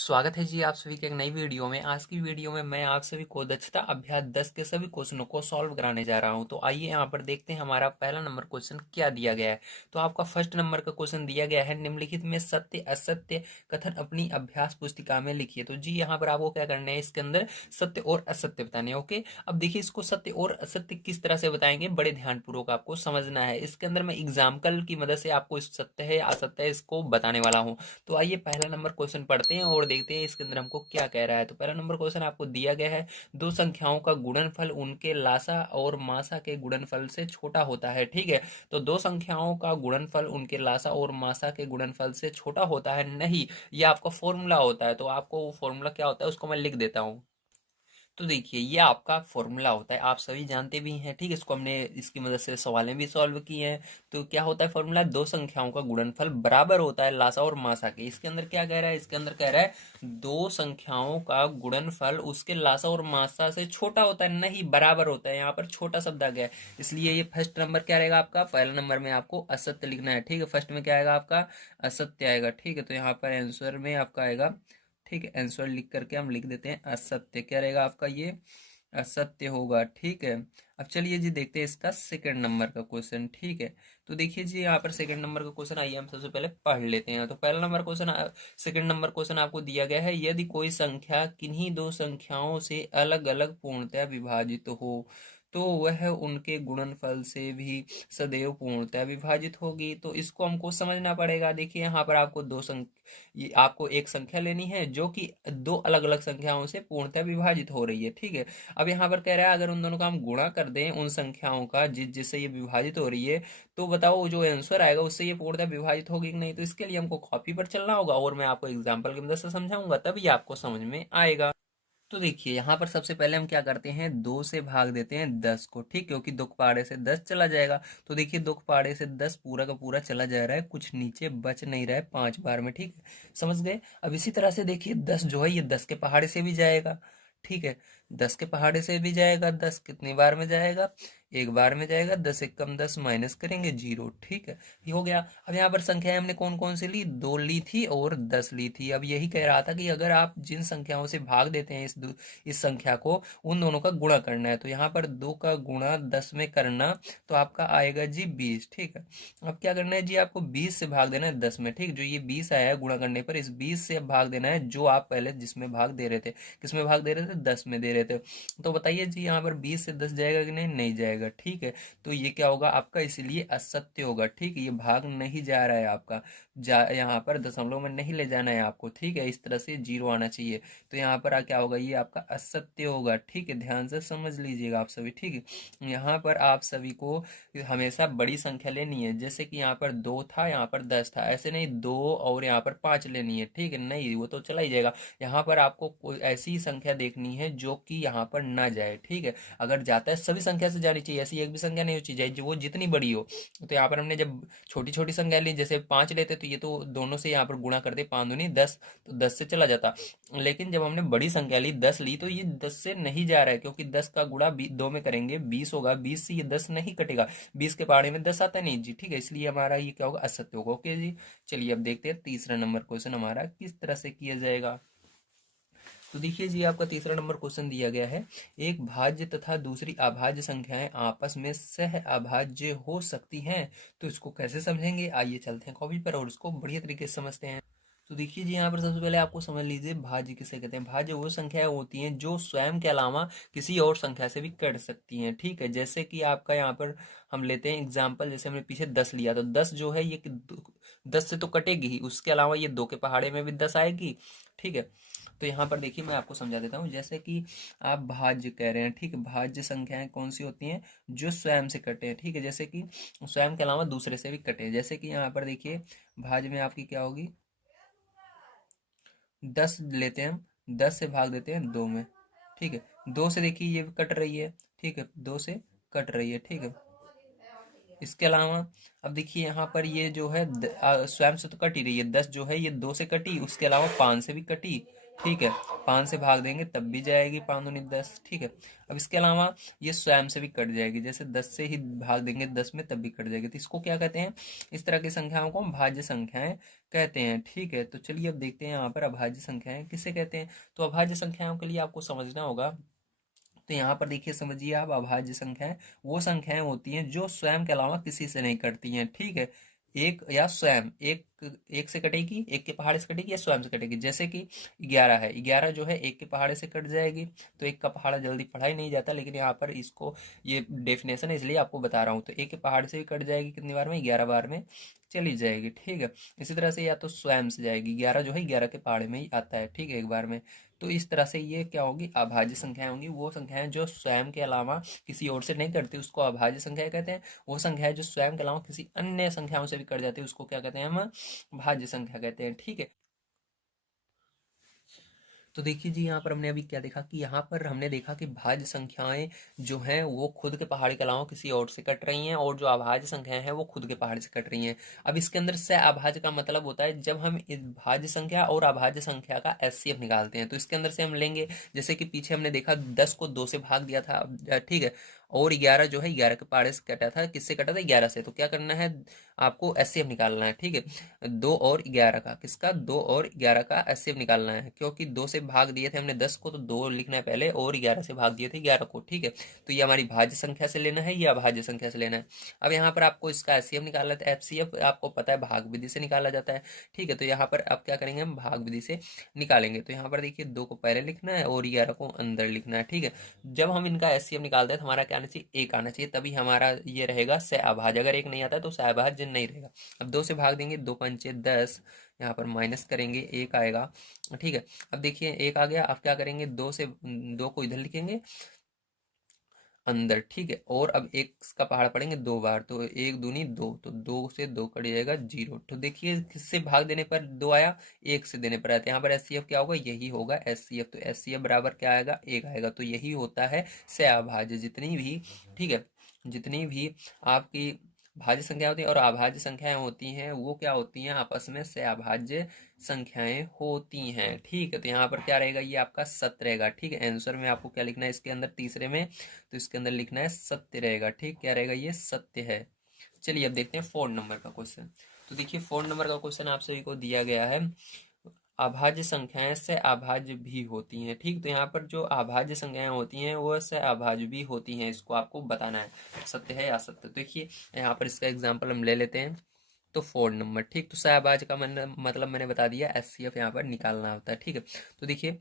स्वागत है जी आप सभी के एक नई वीडियो में। आज की वीडियो में मैं आप सभी को दक्षता अभ्यास 10 के सभी क्वेश्चनों को सॉल्व कराने जा रहा हूं। तो आइए यहाँ पर देखते हैं हमारा पहला नंबर क्वेश्चन क्या दिया गया है। तो आपका फर्स्ट नंबर का क्वेश्चन दिया गया है, निम्नलिखित में सत्य असत्य कथन अपनी अभ्यास पुस्तिका में लिखिए। तो जी यहाँ पर आपको क्या करना है, इसके अंदर सत्य और असत्य बताने हैं। ओके, अब देखिए इसको सत्य और असत्य किस तरह से बताएंगे, बड़े ध्यानपूर्वक आपको समझना है। इसके अंदर मैं एग्जाम्पल की मदद से आपको इस सत्य है असत्य है इसको बताने वाला हूँ। तो आइए पहला नंबर क्वेश्चन पढ़ते हैं और देखते हैं इसके अंदर हमको क्या कह रहा है। तो पहला नंबर क्वेश्चन आपको दिया गया है, दो संख्याओं का गुणनफल उनके लासा और मासा के गुणनफल से छोटा होता है। ठीक है, तो दो संख्याओं का गुणनफल उनके लासा और मासा के गुणनफल से छोटा होता है नहीं, ये आपका फॉर्मूला होता है। तो आपको वो फॉर्मूला क्या होता है उसको मैं लिख देता हूँ। तो देखिए ये आपका फॉर्मूला होता है, आप सभी जानते भी हैं। ठीक है, इसको हमने इसकी मदद से सवालें भी सॉल्व किए हैं। तो क्या होता है फॉर्मूला, दो संख्याओं का गुणनफल बराबर होता है लासा और मासा के। इसके अंदर क्या कह रहा है, इसके अंदर कह रहा है दो संख्याओं का गुणनफल उसके लासा और मासा से छोटा होता है नहीं बराबर होता है। यहाँ पर छोटा शब्द आ गया है, इसलिए ये फर्स्ट नंबर क्या रहेगा आपका, पहला नंबर में आपको असत्य लिखना है। ठीक है, फर्स्ट में क्या आएगा आपका असत्य आएगा। ठीक है, तो यहाँ पर आंसर में आपका आएगा, ठीक है, आंसर लिख करके हम लिख देते हैं असत्य। क्या रहेगा आपका, ये असत्य होगा। ठीक है, अब चलिए जी देखते हैं इसका सेकंड नंबर का क्वेश्चन। ठीक है, तो देखिए जी यहाँ पर सेकंड नंबर का क्वेश्चन, आइए हम सबसे पहले पढ़ लेते हैं। तो पहला number question, second number question आपको दिया गया है, यदि कोई संख्या किन्हीं दो संख्याओं से अलग अलग पूर्णतः विभाजित हो तो वह उनके गुणनफल से भी सदैव पूर्णतः विभाजित होगी। तो इसको हमको समझना पड़ेगा। देखिए यहाँ पर आपको ये आपको एक संख्या लेनी है जो कि दो अलग अलग संख्याओं से पूर्णतः विभाजित हो रही है। ठीक है, अब यहाँ पर कह रहा है अगर उन दोनों का हम गुणा कर दें उन संख्याओं का जिससे ये विभाजित हो रही है, तो बताओ जो आंसर आएगा उससे ये पूर्णतः विभाजित होगी कि नहीं। तो इसके लिए हमको कॉपी पर चलना होगा और मैं आपको एग्जाम्पल की मदद से समझाऊंगा, तभी आपको समझ में आएगा। तो देखिए यहाँ पर सबसे पहले हम क्या करते हैं, दो से भाग देते हैं 10 को। ठीक, क्योंकि दो के पहाड़े से 10 चला जाएगा। तो देखिए दो के पहाड़े से 10 पूरा का पूरा चला जा रहा है, कुछ नीचे बच नहीं रहा है 5 बार में। ठीक है, समझ गए। अब इसी तरह से देखिए 10 जो है ये 10 के पहाड़े से भी जाएगा। ठीक है, 10 के पहाड़े से भी जाएगा। 10 कितनी बार में जाएगा, एक बार में जाएगा। 10 एक कम 10 माइनस करेंगे 0। ठीक है, ये हो गया। अब यहाँ पर संख्याएं हमने कौन कौन सी ली, दो ली थी और 10 ली थी। अब यही कह रहा था कि अगर आप जिन संख्याओं से भाग देते हैं इस संख्या को, उन दोनों का गुणा करना है। तो यहाँ पर 2 का गुणा 10 में करना, तो आपका आएगा जी 20। ठीक है, अब क्या करना है जी, आपको 20 से भाग देना है 10 में। ठीक, जो ये 20 आया है गुणा करने पर, इस 20 से अब भाग देना है जो आप पहले जिसमें भाग दे रहे थे। किसमें भाग दे रहे थे, 10 में दे रहे थे। तो बताइए जी यहाँ पर 20 से 10 जाएगा कि नहीं, नहीं जाएगा। ठीक है, तो ये क्या होगा आपका, इसलिए असत्य होगा। ठीक है, ये भाग नहीं जा रहा है आपका, यहाँ पर दशमलव में नहीं ले जाना है आपको। ठीक है, इस तरह से 0 आना चाहिए। तो यहाँ पर क्या होगा, ये आपका असत्य होगा। ठीक है, ध्यान से समझ लीजिएगा आप सभी। ठीक है, यहाँ पर आप सभी को हमेशा बड़ी संख्या लेनी है। जैसे कि यहाँ पर 2 था, यहाँ पर 10 था, ऐसे नहीं 2 और यहाँ पर 5 लेनी है। ठीक है, नहीं वो तो चला ही जाएगा। यहाँ पर आपको कोई ऐसी संख्या देखनी है जो कि यहाँ पर ना जाए। ठीक है, अगर जाता है सभी संख्या से जानी चाहिए, ऐसी एक भी संख्या नहीं होनी चाहिए वो जितनी बड़ी हो। तो यहाँ पर हमने जब छोटी छोटी संख्या ली, जैसे 5 लेते तो ये तो दोनों से यहाँ पर गुणा करते, 5 दूनी 10, तो 10 से चला जाता। लेकिन जब हमने बड़ी संख्या ली 10 ली, तो ये 10 से नहीं जा रहा है, क्योंकि 10 का गुणा 2 में करेंगे 20 होगा, 20 से ये 10 नहीं कटेगा। 20 के पहाड़े में 10 आता नहीं जी। ठीक है, इसलिए हमारा ये क्या होगा, असत्य होगा। ओके जी, चलिए अब देखते हैं तीसरा नंबर क्वेश्चन हमारा किस तरह से किया जाएगा। तो देखिए जी आपका तीसरा नंबर क्वेश्चन दिया गया है, एक भाज्य तथा दूसरी अभाज्य संख्याएं आपस में सह अभाज्य हो सकती हैं, तो इसको कैसे समझेंगे। आइए चलते हैं कॉपी पर और इसको बढ़िया तरीके से समझते हैं। तो देखिए जी यहाँ पर सबसे पहले आपको समझ लीजिए भाज्य किसे कहते हैं। भाज्य वो संख्याएं होती हैं जो स्वयं के अलावा किसी और संख्या से भी कट सकती हैं। ठीक है, जैसे कि आपका यहाँ पर हम लेते हैं एग्जाम्पल, जैसे हमने पीछे 10 लिया, तो 10 जो है ये 10 से तो कटेगी ही, उसके अलावा ये 2 के पहाड़े में भी 10 आएगी। ठीक है, तो यहाँ पर देखिए मैं आपको समझा देता हूँ। जैसे कि आप भाज्य कह रहे हैं, ठीक है, भाज्य संख्याएं कौन सी होती हैं, जो स्वयं से कटे हैं। ठीक है, जैसे कि स्वयं के अलावा दूसरे से भी कटे हैं। जैसे कि यहाँ पर देखिए भाज्य में आपकी क्या होगी, 10 लेते हैं हम, 10 से भाग देते हैं 2 में। ठीक है, 2 से देखिए ये कट रही है। ठीक है, 2 से कट रही है। ठीक है, इसके अलावा अब देखिए यहाँ पर ये जो है स्वयं से तो कट ही रही है, 10 जो है ये 2 से कटी, उसके अलावा 5 से भी कटी। ठीक है। 5 से भाग देंगे तब भी जाएगी, 5 दूनी 10, ठीक है। अब इसके अलावा ये स्वयं से भी कट जाएगी, जैसे 10 से ही भाग देंगे 10 में तब भी कट जाएगी, तो इसको क्या कहते हैं, इस तरह की संख्याओं को हम भाज्य संख्याएं कहते हैं, ठीक है। तो चलिए अब देखते हैं यहाँ पर अभाज्य संख्याएं किसे कहते हैं। तो अभाज्य संख्याओं के लिए आपको समझना होगा, तो यहाँ पर देखिए समझिए आप, अभाज्य संख्याएं वो संख्याएं होती हैं जो स्वयं के अलावा किसी से नहीं कटती हैं, ठीक है। एक या स्वयं एक, एक से कटेगी, एक के पहाड़े से कटेगी या स्वयं से कटेगी, जैसे कि 11 है, 11 जो है एक के पहाड़े से कट जाएगी, तो एक का पहाड़ा जल्दी पढ़ा ही नहीं जाता, लेकिन यहाँ पर इसको ये डेफिनेशन है इसलिए आपको बता रहा हूँ। तो एक के पहाड़े से भी कट जाएगी, कितनी बार में, 11 बार में चली जाएगी, ठीक है। इसी तरह से या तो स्वयं से जाएगी, 11 जो है 11 के पहाड़े में ही आता है, ठीक है, एक बार में। तो इस तरह से ये क्या होगी, अभाज्य संख्याएं होंगी, वो संख्याएं जो स्वयं के अलावा किसी और से नहीं करती उसको अभाज्य संख्याएं कहते हैं। वो संख्याएं जो स्वयं के अलावा किसी अन्य संख्याओं से भी कट जाती है उसको क्या कहते हैं, हम भाज्य संख्या कहते हैं, ठीक है। तो देखिए जी, यहाँ पर हमने अभी क्या देखा कि यहाँ पर हमने देखा कि भाज्य संख्याएं जो हैं वो खुद के पहाड़े के अलावा किसी और से कट रही हैं, और जो अभाज्य संख्याएं हैं वो खुद के पहाड़े से कट रही हैं। अब इसके अंदर से अभाज्य का मतलब होता है जब हम इस भाज्य संख्या और अभाज्य संख्या का एचसीएफ निकालते हैं, तो इसके अंदर से हम लेंगे, जैसे कि पीछे हमने देखा 10 को 2 से भाग दिया था, ठीक है, और 11 जो है 11 के पहाड़े से कटा था, किससे कटा था, 11 से। तो क्या करना है, आपको एचसीएफ निकालना है, ठीक है। 2 और 11 का, किसका, 2 और 11 का एचसीएफ निकालना है, क्योंकि 2 से भाग दिए थे हमने 10 को, तो 2 लिखना है पहले, और 11 से भाग दिए थे 11 को, ठीक है। तो ये हमारी भाज्य संख्या से लेना है, ये अभाज्य संख्या से लेना है। अब यहाँ पर आपको इसका एचसीएफ निकालना है, एचसीएफ आपको पता है भाग विधि से निकाला जाता है, ठीक है। तो यहाँ पर अब क्या करेंगे, हम भाग विधि से निकालेंगे। तो यहाँ पर देखिए 2 को पहले लिखना है और 11 को अंदर लिखना है, ठीक है। जब हम इनका एचसीएफ निकालते हैं तो हमारा क्या आना चाहिए, 1 आना चाहिए, तभी हमारा ये रहेगा सहअभाज्य। अगर 1 नहीं आता है तो सहअभाज्य नहीं रहेगा। अब 2 से भाग देंगे, 2 पंचे 10, यहाँ पर माइनस करेंगे, 1 आएगा, ठीक है। अब देखिए 1 आ गया, अब क्या करेंगे, 2 से 2 को इधर लिखेंगे अंदर, ठीक है। और अब एक का पहाड़ पड़ेंगे 2 बार, तो 1 दूनी 2, तो 2 से 2 कट जाएगा 0। तो देखिए किससे भाग देने पर 2 आया, 1 से देने पर आया, तो यहाँ पर एचसीएफ क्या होगा, यही होगा एचसीएफ। तो एचसीएफ बराबर क्या आएगा, 1 आएगा। तो यही होता है सहअभाज्य। जितनी भी, ठीक है, जितनी भी आपकी भाज्य संख्या होती है और अभाज्य संख्याएं होती हैं वो क्या होती हैं, आपस में सहअभाज्य संख्याएं होती हैं, ठीक है। तो यहाँ पर क्या रहेगा, ये आपका सत्य रहेगा, ठीक है। आंसर में आपको क्या लिखना है, इसके अंदर तीसरे में, तो इसके अंदर लिखना है सत्य रहेगा, ठीक, क्या रहेगा, ये सत्य है। चलिए अब देखते हैं 4 नंबर का क्वेश्चन। तो देखिए 4 नंबर का क्वेश्चन आप सभी को दिया गया है, अभाज्य संख्याएं से अभाज्य भी होती हैं, ठीक। तो यहाँ पर जो अभाज्य संख्याएं होती हैं वो से अभाज्य भी होती हैं, इसको आपको बताना है सत्य है या असत्य। तो देखिए यहाँ पर इसका एग्जाम्पल हम ले लेते हैं। तो 4 नंबर, ठीक। तो सहअभाज्य का मतलब मैंने बता दिया, एचसीएफ यहाँ पर निकालना होता है, ठीक है। तो देखिए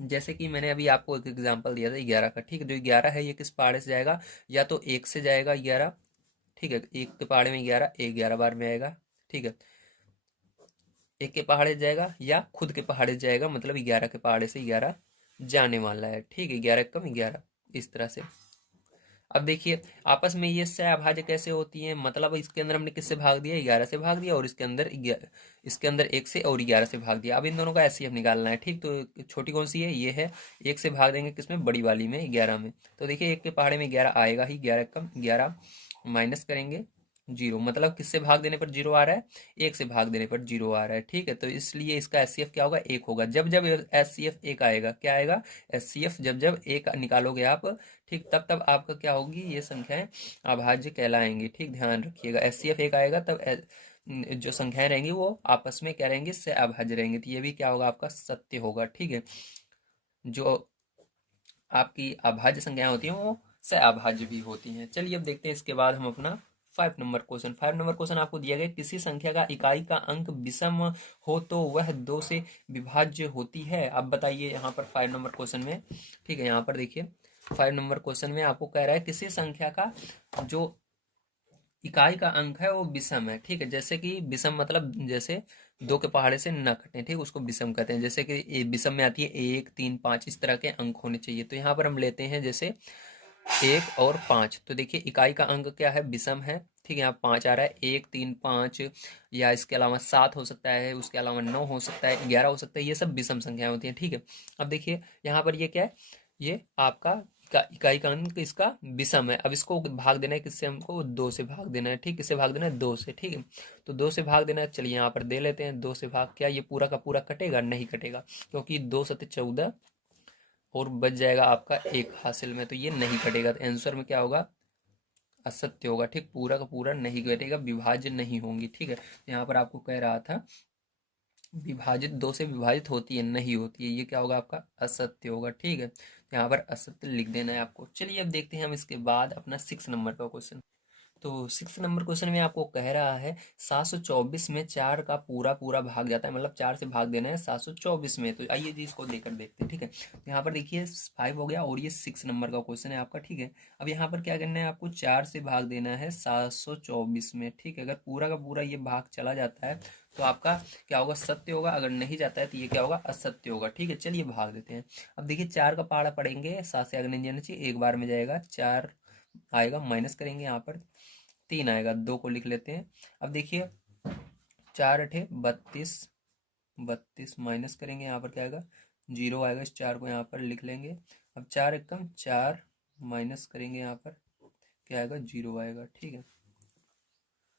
जैसे कि मैंने अभी आपको एक एग्जांपल दिया था 11 का, ठीक है। जो 11 है ये किस पहाड़े से जाएगा, या तो 1 से जाएगा 11, ठीक है, 1 के पहाड़े में 11, 11 बार में आएगा, ठीक है। 1 के पहाड़े से जाएगा या खुद के पहाड़े से जाएगा, मतलब 11 के पहाड़े से 11 जाने वाला है, ठीक है, 11 कम 11, इस तरह से। अब देखिए आपस में ये सहअभाज्य कैसे होती है, मतलब इसके अंदर हमने किससे भाग दिया, 11 से भाग दिया, और इसके अंदर 1 से और 11 से भाग दिया। अब इन दोनों का एचसीएफ निकालना है, ठीक। तो छोटी कौन सी है, ये है। 1 से भाग देंगे किसमें, बड़ी वाली में, 11 में। तो देखिए 1 के पहाड़े में 11 आएगा ही, 11 कम 11, माइनस करेंगे 0, मतलब किससे भाग देने पर 0 आ रहा है, 1 से भाग देने पर 0 आ रहा है, ठीक है। तो इसलिए इसका एचसीएफ क्या होगा, 1 होगा। जब जब एचसीएफ 1 आएगा, क्या आएगा, एचसीएफ जब जब 1 निकालोगे आप, ठीक, तब तब आपका क्या होगी, ये संख्याएं अभाज्य कहलाएंगी, ठीक, ध्यान रखिएगा। एचसीएफ 1 आएगा तब जो संख्याएं रहेंगी वो आपस में क्या रहेंगी, से अभाज्य रहेंगी, तो ये भी क्या होगा, आपका सत्य होगा, ठीक है। जो आपकी अभाज्य संख्याएं होती हैं वो से अभाज्य भी होती हैं। चलिए अब देखते हैं इसके बाद हम अपना 5 नंबर क्वेश्चन। 5 नंबर क्वेश्चन आपको दिया गया, किसी संख्या का इकाई का अंक विषम हो तो वह 2 से विभाज्य होती है। अब बताइए यहाँ पर 5 नंबर क्वेश्चन में, ठीक है, यहाँ पर देखिए 5 नंबर क्वेश्चन में आपको कह रहा है किसी संख्या का जो इकाई का अंक है वो विषम है, ठीक है। जैसे कि विषम मतलब जैसे 2 के पहाड़े से न कटे, ठीक, उसको विषम कहते हैं। जैसे कि विषम में आती है 1, 3, 5, इस तरह के अंक होने चाहिए। तो यहाँ पर हम लेते हैं जैसे 1 और 5, तो देखिए इकाई का अंक क्या है, विषम है, ठीक है। यहाँ 5 आ रहा है, 1, 3, 5, या इसके अलावा 7 हो सकता है, उसके अलावा 9 हो सकता है, 11 हो सकता है, ये सब विषम संख्याएं होती हैं, ठीक है। अब देखिए यहाँ पर ये क्या है, ये आपका का इकाई का अंक इसका विषम है। अब इसको भाग देना है किससे, हमको 2 से भाग देना है। ठीक, किससे भाग देना है, 2 से। ठीक है, तो 2 से भाग देना है। चलिए यहाँ पर दे लेते हैं 2 से भाग। क्या ये पूरा का पूरा कटेगा? नहीं कटेगा, क्योंकि 2 सत्ते 14 और बच जाएगा आपका 1 हासिल में, तो ये नहीं कटेगा। तो आंसर में क्या होगा, असत्य होगा। ठीक, पूरा का पूरा नहीं कटेगा, विभाज्य नहीं होंगी। ठीक है, तो यहाँ पर आपको कह रहा था विभाजित 2 से विभाजित होती है, नहीं होती है, ये क्या होगा आपका असत्य होगा। ठीक है, तो यहाँ पर असत्य लिख देना है आपको। चलिए अब देखते हैं हम इसके बाद अपना 6 नंबर का क्वेश्चन। तो 6 नंबर क्वेश्चन में आपको कह रहा है 724 में 4 का पूरा पूरा भाग जाता है, मतलब 4 से भाग देना है 724 में। तो आइए जी इसको देकर देखते हैं। ठीक है, तो यहाँ पर देखिए 5 हो गया और ये 6 नंबर का क्वेश्चन है आपका। ठीक है, अब यहाँ पर क्या करना है आपको, 4 से भाग देना है 724 में। ठीक है, अगर पूरा का पूरा ये भाग चला जाता है तो आपका क्या होगा, सत्य होगा। अगर नहीं जाता है तो ये क्या होगा, असत्य होगा। ठीक है, चलिए भाग देते हैं। अब देखिए 4 का पहाड़ा पढ़ेंगे, 7 से आगे नहीं जाना चाहिए, एक बार में जाएगा। 4 आएगा, माइनस करेंगे यहाँ पर, 3 आएगा, 2 को लिख लेते हैं। अब देखिए 4 अठे 32, 32 माइनस करेंगे, यहाँ पर क्या आएगा, 0 आएगा। इस 4 को यहाँ पर लिख लेंगे। अब 4 एकम 4 माइनस करेंगे, यहाँ पर क्या आएगा, 0 आएगा। ठीक है,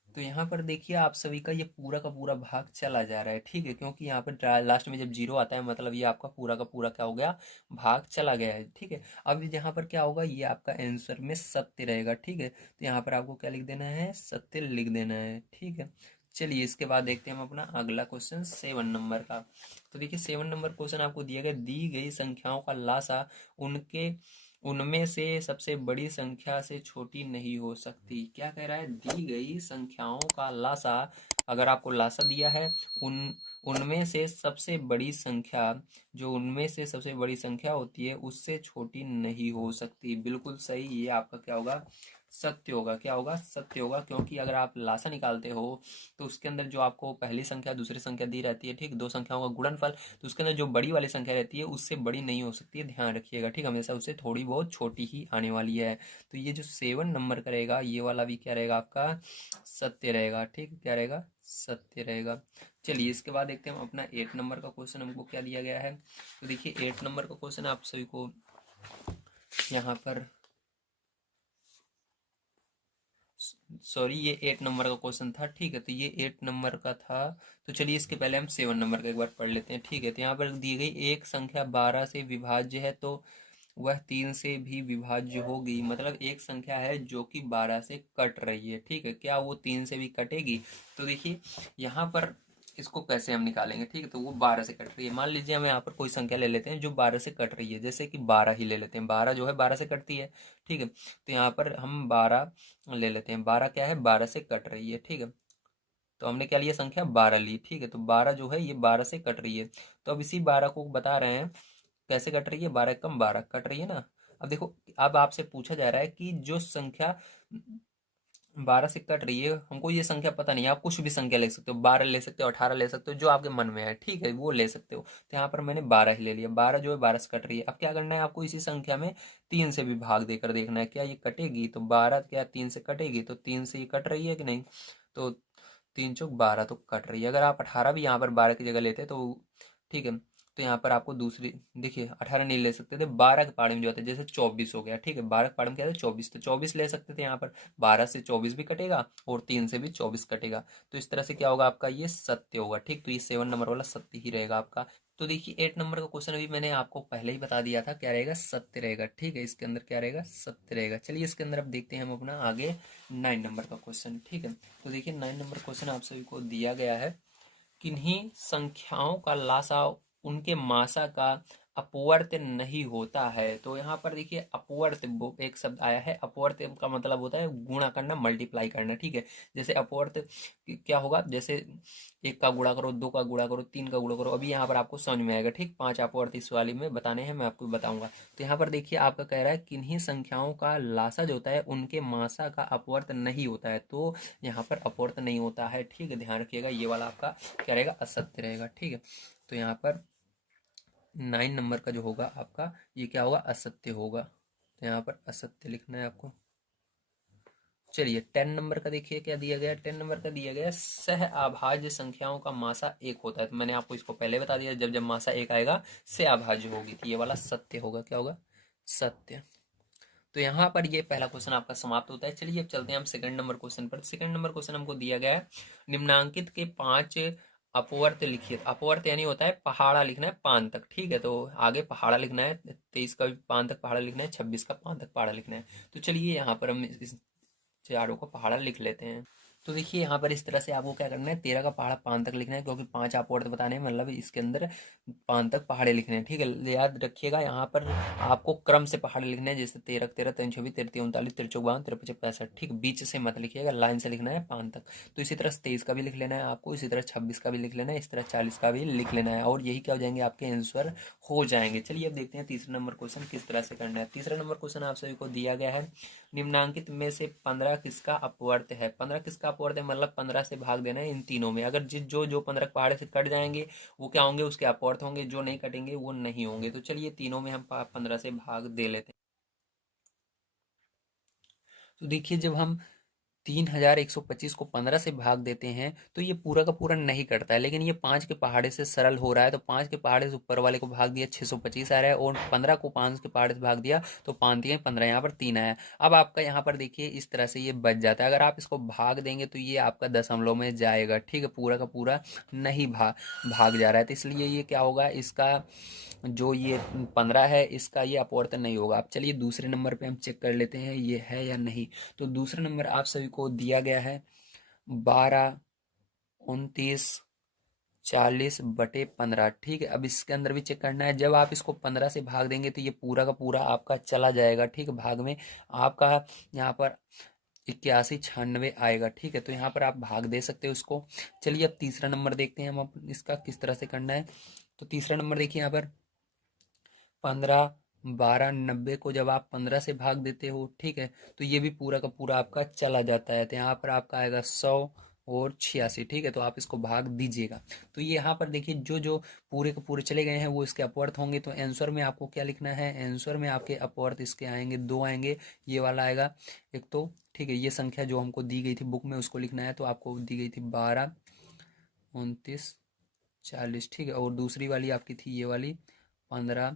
तो यहाँ पर देखिए आप सभी का ये पूरा का पूरा भाग चला जा रहा है। ठीक है, क्योंकि यहाँ पर लास्ट में जब 0 आता है मतलब ये आपका पूरा का पूरा क्या हो गया, भाग चला गया है। ठीक है, अब यहाँ पर क्या होगा, ये आपका आंसर में सत्य रहेगा। ठीक है, तो यहाँ पर आपको क्या लिख देना है, सत्य लिख देना है। ठीक है, चलिए इसके बाद देखते हैं हम अपना अगला क्वेश्चन 7 नंबर का। तो देखिए 7 नंबर क्वेश्चन आपको दिया गया, दी गई संख्याओं का लासा उनके उनमें से सबसे बड़ी संख्या से छोटी नहीं हो सकती। क्या कह रहा है, दी गई संख्याओं का लासा, अगर आपको लासा दिया है उन उनमें से सबसे बड़ी संख्या, जो उनमें से सबसे बड़ी संख्या होती है उससे छोटी नहीं हो सकती। बिल्कुल सही, ये आपका क्या होगा, सत्य होगा। क्या होगा, सत्य होगा, क्योंकि अगर आप लासा निकालते हो तो उसके अंदर जो आपको पहली संख्या दूसरी संख्या दी रहती है, ठीक, 2 संख्याओं का गुणनफल, तो उसके अंदर जो बड़ी वाली संख्या रहती है उससे बड़ी नहीं हो सकती है, ध्यान रखिएगा। ठीक, हमेशा उससे थोड़ी बहुत छोटी ही आने वाली है। तो ये जो 7 नंबर का रहेगा, ये वाला भी क्या रहेगा आपका, सत्य रहेगा। ठीक, क्या रहेगा, सत्य रहेगा। चलिए इसके बाद देखते हैं हम अपना 8 नंबर का क्वेश्चन, हमको क्या दिया गया है। तो देखिए 8 नंबर का क्वेश्चन आप सभी को यहाँ पर, सॉरी ये 8 नंबर का क्वेश्चन था। ठीक है, तो ये 8 नंबर का था। तो चलिए इसके पहले हम 7 नंबर का एक बार पढ़ लेते हैं। ठीक है, तो यहाँ पर दी गई एक संख्या 12 से विभाज्य है तो वह 3 से भी विभाज्य होगी। मतलब एक संख्या है जो कि 12 से कट रही है। ठीक है, क्या वो 3 से भी कटेगी? तो देखिए यहाँ पर इसको कैसे हम निकालेंगे। ठीक है, तो वो 12 से कट रही है। मान लीजिए हम यहाँ पर कोई संख्या ले लेते हैं जो 12 से कट रही है, जैसे कि 12 ही ले लेते हैं। 12 जो है 12 से कटती है। ठीक है, तो यहाँ पर हम 12 ले लेते हैं। 12 क्या है, 12 से कट रही है। ठीक है, तो हमने क्या लिया, संख्या 12 ली। ठीक है, तो 12 जो है ये 12 से कट रही है। तो अब इसी 12 को बता रहे हैं कैसे कट रही है, 12 कम 12 कट रही है ना। अब देखो, अब आपसे पूछा जा रहा है कि जो संख्या 12 से कट रही है, हमको ये संख्या पता नहीं है। आप कुछ भी संख्या ले सकते हो, 12 ले सकते हो, 18 ले सकते हो, जो आपके मन में है। ठीक है, वो ले सकते हो। तो यहाँ पर मैंने 12 ही ले लिया। 12 जो है 12 से कट रही है। अब क्या करना है आपको, इसी संख्या में 3 से भी भाग देकर देखना है क्या ये कटेगी। तो 12 क्या 3 से कटेगी, तो 3 से ये कट रही है कि नहीं, तो 3 चौक 12 तो कट रही है। अगर आप 18 भी यहाँ पर 12 की जगह लेते तो ठीक है, तो यहाँ पर आपको दूसरी, देखिए 18 नहीं ले सकते थे, 12 के पाड़े में जो आता है, जैसे 24 हो गया। ठीक है, 12 के पाड़े में क्या था, 24, तो 24 ले सकते थे यहाँ पर। 12 से 24 भी कटेगा और 3 से भी 24 कटेगा। तो इस तरह से क्या होगा आपका, ये सत्य होगा। ठीक, तो ये 7 नंबर वाला सत्य ही रहेगा आपका। तो देखिए 8 नंबर का क्वेश्चन अभी मैंने आपको पहले ही बता दिया था, क्या रहेगा, सत्य रहेगा। ठीक है, इसके अंदर क्या रहेगा, सत्य रहेगा। चलिए इसके अंदर अब देखते हैं हम अपना आगे 9 नंबर का क्वेश्चन। ठीक है, तो देखिए 9 नंबर क्वेश्चन आप सभी को दिया गया है, किन्हीं संख्याओं का लासा उनके मासा का अपवर्त्य नहीं होता है। तो यहाँ पर देखिए अपवर्त्य एक शब्द आया है। अपवर्त्य का मतलब होता है गुणा करना, मल्टीप्लाई करना। ठीक है, जैसे अपवर्त्य क्या होगा, जैसे 1 का गुणा करो, 2 का गुणा करो, 3 का गुणा करो। अभी यहाँ पर आपको समझ में आएगा। ठीक, 5 अपवर्त्य इस वाली में बताने हैं, मैं आपको बताऊंगा। तो यहाँ पर देखिए आपका कह रहा है किन्हीं संख्याओं का लासा जो होता है उनके मासा का अपवर्त्य नहीं होता है। तो यहाँ पर अपवर्त्य नहीं होता है। ठीक है, ध्यान रखिएगा, ये वाला आपका क्या रहेगा, असत्य रहेगा। ठीक है, तो यहाँ पर 9 नंबर का जो होगा आपका, ये क्या होगा, असत्य होगा। तो यहाँ पर असत्य लिखना है आपको। चलिए 10 नंबर का देखिए क्या दिया गया। 10 नंबर का दिया गया, सह अभाज्य संख्याओं का मासा 1 होता है। तो मैंने आपको इसको पहले बता दिया, जब जब मासा 1 आएगा से अभाज्य होगी। तो ये वाला सत्य होगा। क्या होगा, सत्य। तो यहाँ पर ये पहला क्वेश्चन आपका समाप्त होता है। चलिए अब चलते हैं हम सेकंड नंबर क्वेश्चन पर। सेकंड नंबर क्वेश्चन हमको दिया गया है, निम्नांकित के 5 अपवर्त लिखिए। अपवर्त यानी होता है पहाड़ा लिखना है पान तक, ठीक है। तो आगे पहाड़ा लिखना है, 23 का भी पान तक पहाड़ा लिखना है, 26 का पान तक पहाड़ा लिखना है। तो चलिए यहाँ पर हम इस चारों को पहाड़ा लिख लेते हैं। तो देखिए यहाँ पर इस तरह से आपको क्या करना है, 13 का पहाड़ा पान तक लिखना है, क्योंकि 5 आप और बताने हैं, मतलब इसके अंदर पान तक पहाड़े लिखने हैं, ठीक है। याद रखिएगा यहाँ पर आपको क्रम से पहाड़े लिखने हैं, जैसे 13 13 3 24 33 39 तिरछक 52 53 65, ठीक। बीच से मत लिखिएगा, लाइन से लिखना है पान तक। तो इसी तरह 23 का भी लिख लेना है आपको, इसी तरह 26 का भी लिख लेना है, इस तरह 40 का भी लिख लेना है, और यही क्या हो जाएंगे, आपके आंसर हो जाएंगे। चलिए अब देखते हैं तीसरा नंबर क्वेश्चन किस तरह से करना है। तीसरा नंबर क्वेश्चन आप सभी को दिया गया है, निम्नांकित में से 15 किसका अपवर्त है। 15 किसका अपवर्त है, मतलब 15 से भाग देना है इन तीनों में। अगर जिस जो जो 15 पहाड़े से कट जाएंगे वो क्या होंगे, उसके अपवर्त होंगे, जो नहीं कटेंगे वो नहीं होंगे। तो चलिए तीनों में हम 15 से भाग दे लेते हैं। तो देखिए जब हम 3125 को 15 से भाग देते हैं तो ये पूरा का पूरा नहीं कटता है, लेकिन ये 5 के पहाड़े से सरल हो रहा है। तो 5 के पहाड़े से ऊपर वाले को भाग दिया 625 आ रहा है, और 15 को 5 के पहाड़े से भाग दिया तो 5 दिए 15, यहाँ पर 3 आया। अब आपका यहाँ पर देखिए इस तरह से ये बच जाता है। अगर आप इसको भाग देंगे तो ये आपका दशमलव में जाएगा, ठीक है, पूरा का पूरा नहीं भाग जा रहा है। तो इसलिए ये क्या होगा, इसका जो ये 15 है इसका ये अपवर्तन नहीं होगा। अब चलिए दूसरे नंबर पे हम चेक कर लेते हैं ये है या नहीं। तो दूसरा नंबर आप सभी को दिया गया है 12 29 40/15, ठीक है। अब इसके अंदर भी चेक करना है, जब आप इसको 15 से भाग देंगे तो ये पूरा का पूरा आपका चला जाएगा, ठीक है, भाग में आपका यहाँ पर 81 96 आएगा, ठीक है। तो यहाँ पर आप भाग दे सकते हो उसको। चलिए अब तीसरा नंबर देखते हैं हम इसका किस तरह से करना है। तो तीसरा नंबर देखिए यहाँ पर 15 12 90 को जब आप 15 से भाग देते हो, ठीक है, तो ये भी पूरा का पूरा आपका चला जाता है। तो यहाँ पर आपका आएगा 100 और 86, ठीक है। तो आप इसको भाग दीजिएगा। तो ये यहाँ पर देखिए जो जो पूरे के पूरे चले गए हैं वो इसके अपवर्थ होंगे। तो आंसर में आपको क्या लिखना है, आंसर में आपके अपवर्थ इसके आएंगे, दो आएंगे, ये वाला आएगा एक, तो ठीक है। ये संख्या जो हमको दी गई थी बुक में उसको लिखना है, तो आपको दी गई थी 12 29 40, ठीक है। और दूसरी वाली आपकी थी ये वाली 15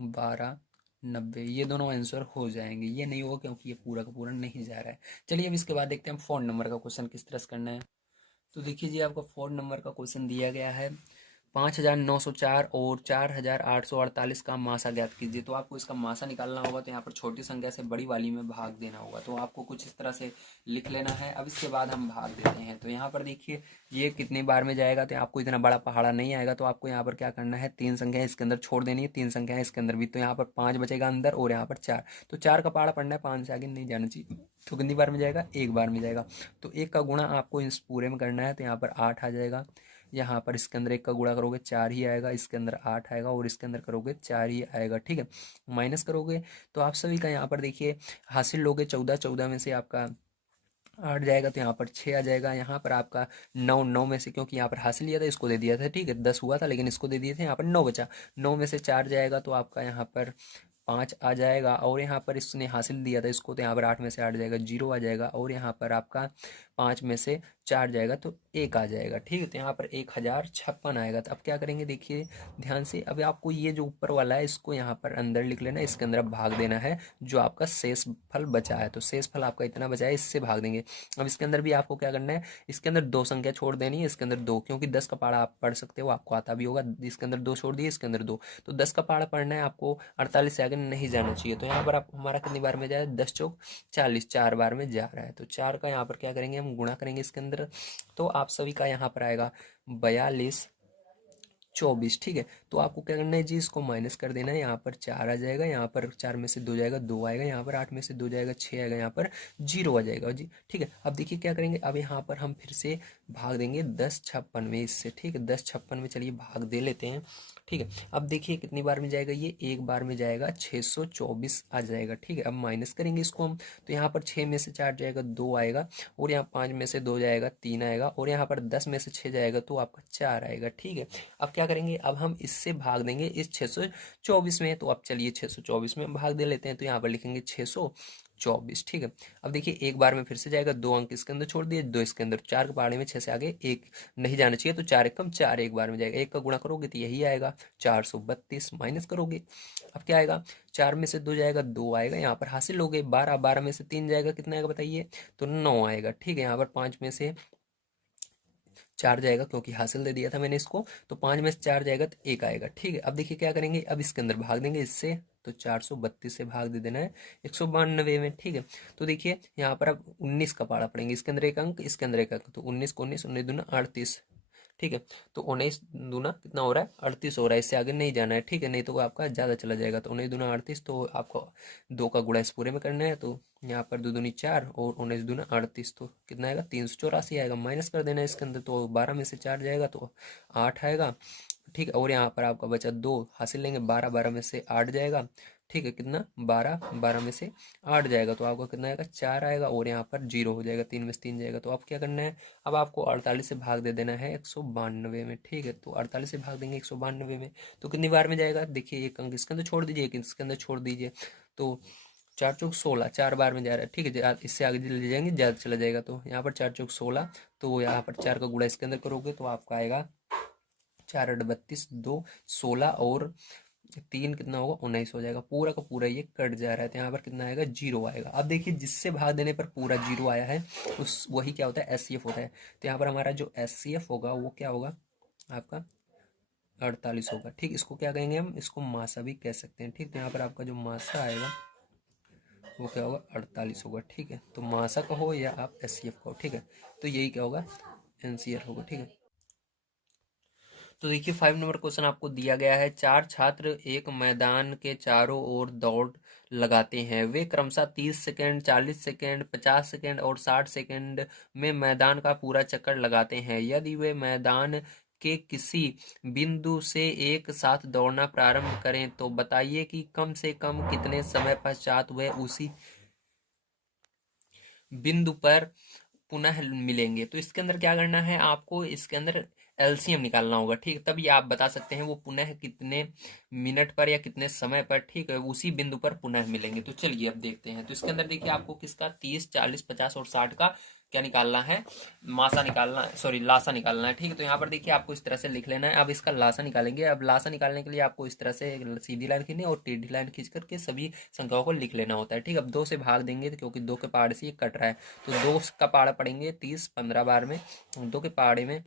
12 90, ये दोनों आंसर हो जाएंगे। ये नहीं होगा क्योंकि ये पूरा का पूरा नहीं जा रहा है। चलिए अब इसके बाद देखते हैं हम फोन नंबर का क्वेश्चन किस तरह से करना है। तो देखिए जी आपका फोन नंबर का क्वेश्चन दिया गया है, 5904 और 4848 का मासा ज्ञात कीजिए। तो आपको इसका मासा निकालना होगा, तो यहाँ पर छोटी संख्या से बड़ी वाली में भाग देना होगा। तो आपको कुछ इस तरह से लिख लेना है। अब इसके बाद हम भाग देते हैं। तो यहाँ पर देखिए ये कितनी बार में जाएगा, तो आपको इतना बड़ा पहाड़ा नहीं आएगा। तो आपको यहाँ पर क्या करना है, 3 संख्याएं इसके अंदर छोड़ देनी है, 3 संख्याएं इसके अंदर भी। तो यहाँ पर 5 बचेगा अंदर और यहाँ पर 4। तो 4 का पहाड़ा पढ़ना है, 5 से आगे नहीं जाना चाहिए। तो कितनी बार में जाएगा, एक बार में जाएगा। तो एक का गुणा आपको इस पूरे में करना है, तो यहाँ पर 8 आ जाएगा। यहाँ पर इसके अंदर एक का गुणा करोगे 4 ही आएगा, इसके अंदर 8 आएगा, और इसके अंदर करोगे 4 ही आएगा, ठीक है। माइनस करोगे तो आप सभी का यहाँ पर देखिए हासिल लोगे 14, 14 में से आपका 8 जाएगा, तो यहाँ पर 6 आ जाएगा। यहाँ पर आपका 9, 9 में से, क्योंकि यहाँ पर हासिल लिया था इसको दे दिया था, ठीक है, 10 हुआ था लेकिन इसको दे दिए थे, यहाँ पर 9 बचा। 9 में से 4 जाएगा तो आपका यहाँ पर 5 आ जाएगा। और यहाँ पर इसने हासिल दिया था इसको, तो यहाँ पर 8 में से 8 जाएगा, 0 आ जाएगा। और यहाँ पर आपका 5 में से 4 जाएगा तो 1 आ जाएगा, ठीक है। तो यहाँ पर 1056 आएगा। तो अब क्या करेंगे देखिए ध्यान से, अभी आपको ये जो ऊपर वाला है इसको यहाँ पर अंदर लिख लेना है, इसके अंदर अब भाग देना है जो आपका शेष फल बचा है। तो शेष फल आपका इतना बचा है, इससे भाग देंगे। अब इसके अंदर भी आपको क्या करना है, इसके अंदर 2 संख्या छोड़ देनी है, इसके अंदर 2, क्योंकि 10 का पहाड़ा आप पढ़ सकते हो, आपको आता भी होगा। इसके अंदर 2 छोड़ दिए, इसके अंदर 2, तो 10 का पहाड़ा पढ़ना है आपको, 48 से आगे नहीं जाना चाहिए। तो यहाँ पर आप हमारा कितनी बार में जाए, 10 चौक 40, 4 बार में जा रहा है। तो 4 का यहाँ पर क्या करेंगे, हम गुणा करेंगे इसके अंदर। तो आप सभी का यहाँ पर आएगा 42 24, ठीक है। तो आपको क्या करना है जी, इसको माइनस कर देना है। यहाँ पर 4 आ जाएगा, यहाँ पर 4 में से 2 जाएगा, 2 आएगा, यहाँ पर 8 में से 2 जाएगा, 6 आएगा, यहाँ पर 0 आ जाएगा जी, ठीक है। अब देखिए क्या करेंगे, अब यहाँ पर हम फिर से भाग देंगे 1056 में इससे, ठीक है। 1056 में चलिए भाग दे लेते हैं, ठीक है। अब देखिए कितनी बार में जाएगा, ये एक बार में जाएगा, 624 आ जाएगा, ठीक है। अब माइनस करेंगे इसको हम, तो यहाँ पर 6 में से 4 जाएगा, 2 आएगा, और यहाँ 5 में से 2 जाएगा, 3 आएगा, और यहाँ पर 10 में से 6 जाएगा तो आपका 4 आएगा, ठीक है। अब क्या करेंगे, अब हम इससे भाग देंगे इस 624 में। तो अब चलिए 624 में भाग दे लेते हैं। तो यहाँ पर लिखेंगे 600 24। ठीक है, अब देखिए एक बार में फिर से जाएगा, 2 अंक इसके अंदर छोड़ दिए, 2 इसके अंदर, 4 के पहाड़े में 6 से आगे 1 नहीं जाना चाहिए, तो 4 एकम 4 एक बार में जाएगा, 1 का गुणा करोगे तो यही आएगा 432, माइनस करोगे अब क्या आएगा, 4 में से 2 जाएगा, 2 आएगा, यहाँ पर हासिल हो गए, 12, 12 में से 3 जाएगा, कितना आएगा बताइए, तो 9 आएगा। ठीक है, यहाँ पर 5 में से 4 जाएगा, क्योंकि हासिल दे दिया था मैंने इसको, तो 5 में से 4 जाएगा तो 1 आएगा। ठीक है, अब देखिए क्या करेंगे, अब इसके अंदर भाग देंगे इससे, तो 432 से भाग दे देना है 192 में। ठीक है, तो देखिए यहाँ पर अब 19 का पाड़ा पड़ेंगे, इसके अंदर एक अंक, इसके अंदर एक अंक, तो 19 को 19, 19 दूना 38। ठीक है, तो 19 दूना कितना हो रहा है, 38 हो रहा है, इससे आगे नहीं जाना है। ठीक है, नहीं तो आपका ज़्यादा चला जाएगा, तो 19 दूना 38, तो आपको 2 का गुणा इस पूरे में करना है, तो यहाँ पर 2 दूनी 4 और 19 दूना 38, तो कितना आएगा, 384 आएगा, माइनस कर देना है इसके अंदर, तो 12 में से 4 जाएगा तो 8 आएगा। ठीक है, और यहाँ पर आपका बचा 2, हासिल लेंगे, 12, 12 में से 8 जाएगा। ठीक है, कितना, 12, 12 में से 8 जाएगा, तो आपका कितना आएगा, 4 आएगा, और यहाँ पर 0 हो जाएगा, 3 में से 3 जाएगा, तो आप क्या करना है, अब आपको 48 से भाग दे देना है 192 में। ठीक है, तो 48 से भाग देंगे 192 में, तो कितनी बार में जाएगा, देखिए एक अंक इसके अंदर छोड़ दीजिए, एक इसके अंदर छोड़ दीजिए, तो 4 चौक 16, 4 बार में जा रहा है। ठीक है, इससे आगे ले जाएंगे ज़्यादा चला जाएगा, तो यहाँ पर 4 चौक 16, तो यहाँ पर 4 का गुणा इसके अंदर करोगे तो आपका आएगा 4 8 32, 2 16 और 3 कितना होगा, 19 हो जाएगा, पूरा का पूरा ये कट जा रहा है, तो यहाँ पर कितना आएगा, 0 आएगा। अब देखिए जिससे भाग देने पर पूरा 0 आया है उस वही क्या होता है, एचसीएफ होता है, तो यहाँ पर हमारा जो एचसीएफ होगा वो क्या होगा आपका 48 होगा। ठीक, इसको क्या कहेंगे हम, इसको मासा भी कह सकते हैं। ठीक, तो यहाँ पर आपका जो मासा आएगा वो क्या होगा, 48 होगा। ठीक है, तो मासा कहो या आप एचसीएफ कहो। ठीक है, तो यही क्या होगा, एनसीआर होगा। ठीक है, तो देखिए 5 नंबर क्वेश्चन आपको दिया गया है, 4 छात्र एक मैदान के चारों ओर दौड़ लगाते हैं, वे क्रमशः 30 सेकेंड, 40 सेकेंड, 50 सेकेंड और 60 सेकेंड में मैदान का पूरा चक्कर लगाते हैं। यदि वे मैदान के किसी बिंदु से एक साथ दौड़ना प्रारंभ करें तो बताइए कि कम से कम कितने समय पश्चात वे उसी बिंदु पर पुनः मिलेंगे। तो इसके अंदर क्या करना है आपको, इसके अंदर एलसीएम निकालना होगा। ठीक, तभी आप बता सकते हैं वो पुनः कितने मिनट पर या कितने समय पर, ठीक है, उसी बिंदु पर पुनः मिलेंगे। तो चलिए अब देखते हैं, तो इसके अंदर देखिए आपको किसका 30 40 50 और 60 का क्या निकालना है, मासा निकालना है, सॉरी लासा निकालना है। ठीक है, तो यहाँ पर देखिए आपको इस तरह से लिख लेना है। अब इसका लासा निकालेंगे, अब लासा निकालने के लिए आपको इस तरह से सीधी लाइन खींचनी है और टेढ़ी लाइन खींच करके सभी संख्याओं को लिख लेना होता है। ठीक है, अब 2 से भाग देंगे क्योंकि 2 के पहाड़े से ये कट रहा है, तो 2 का पहाड़ा पड़ेंगे 30 15 बार में, 2 के पहाड़े में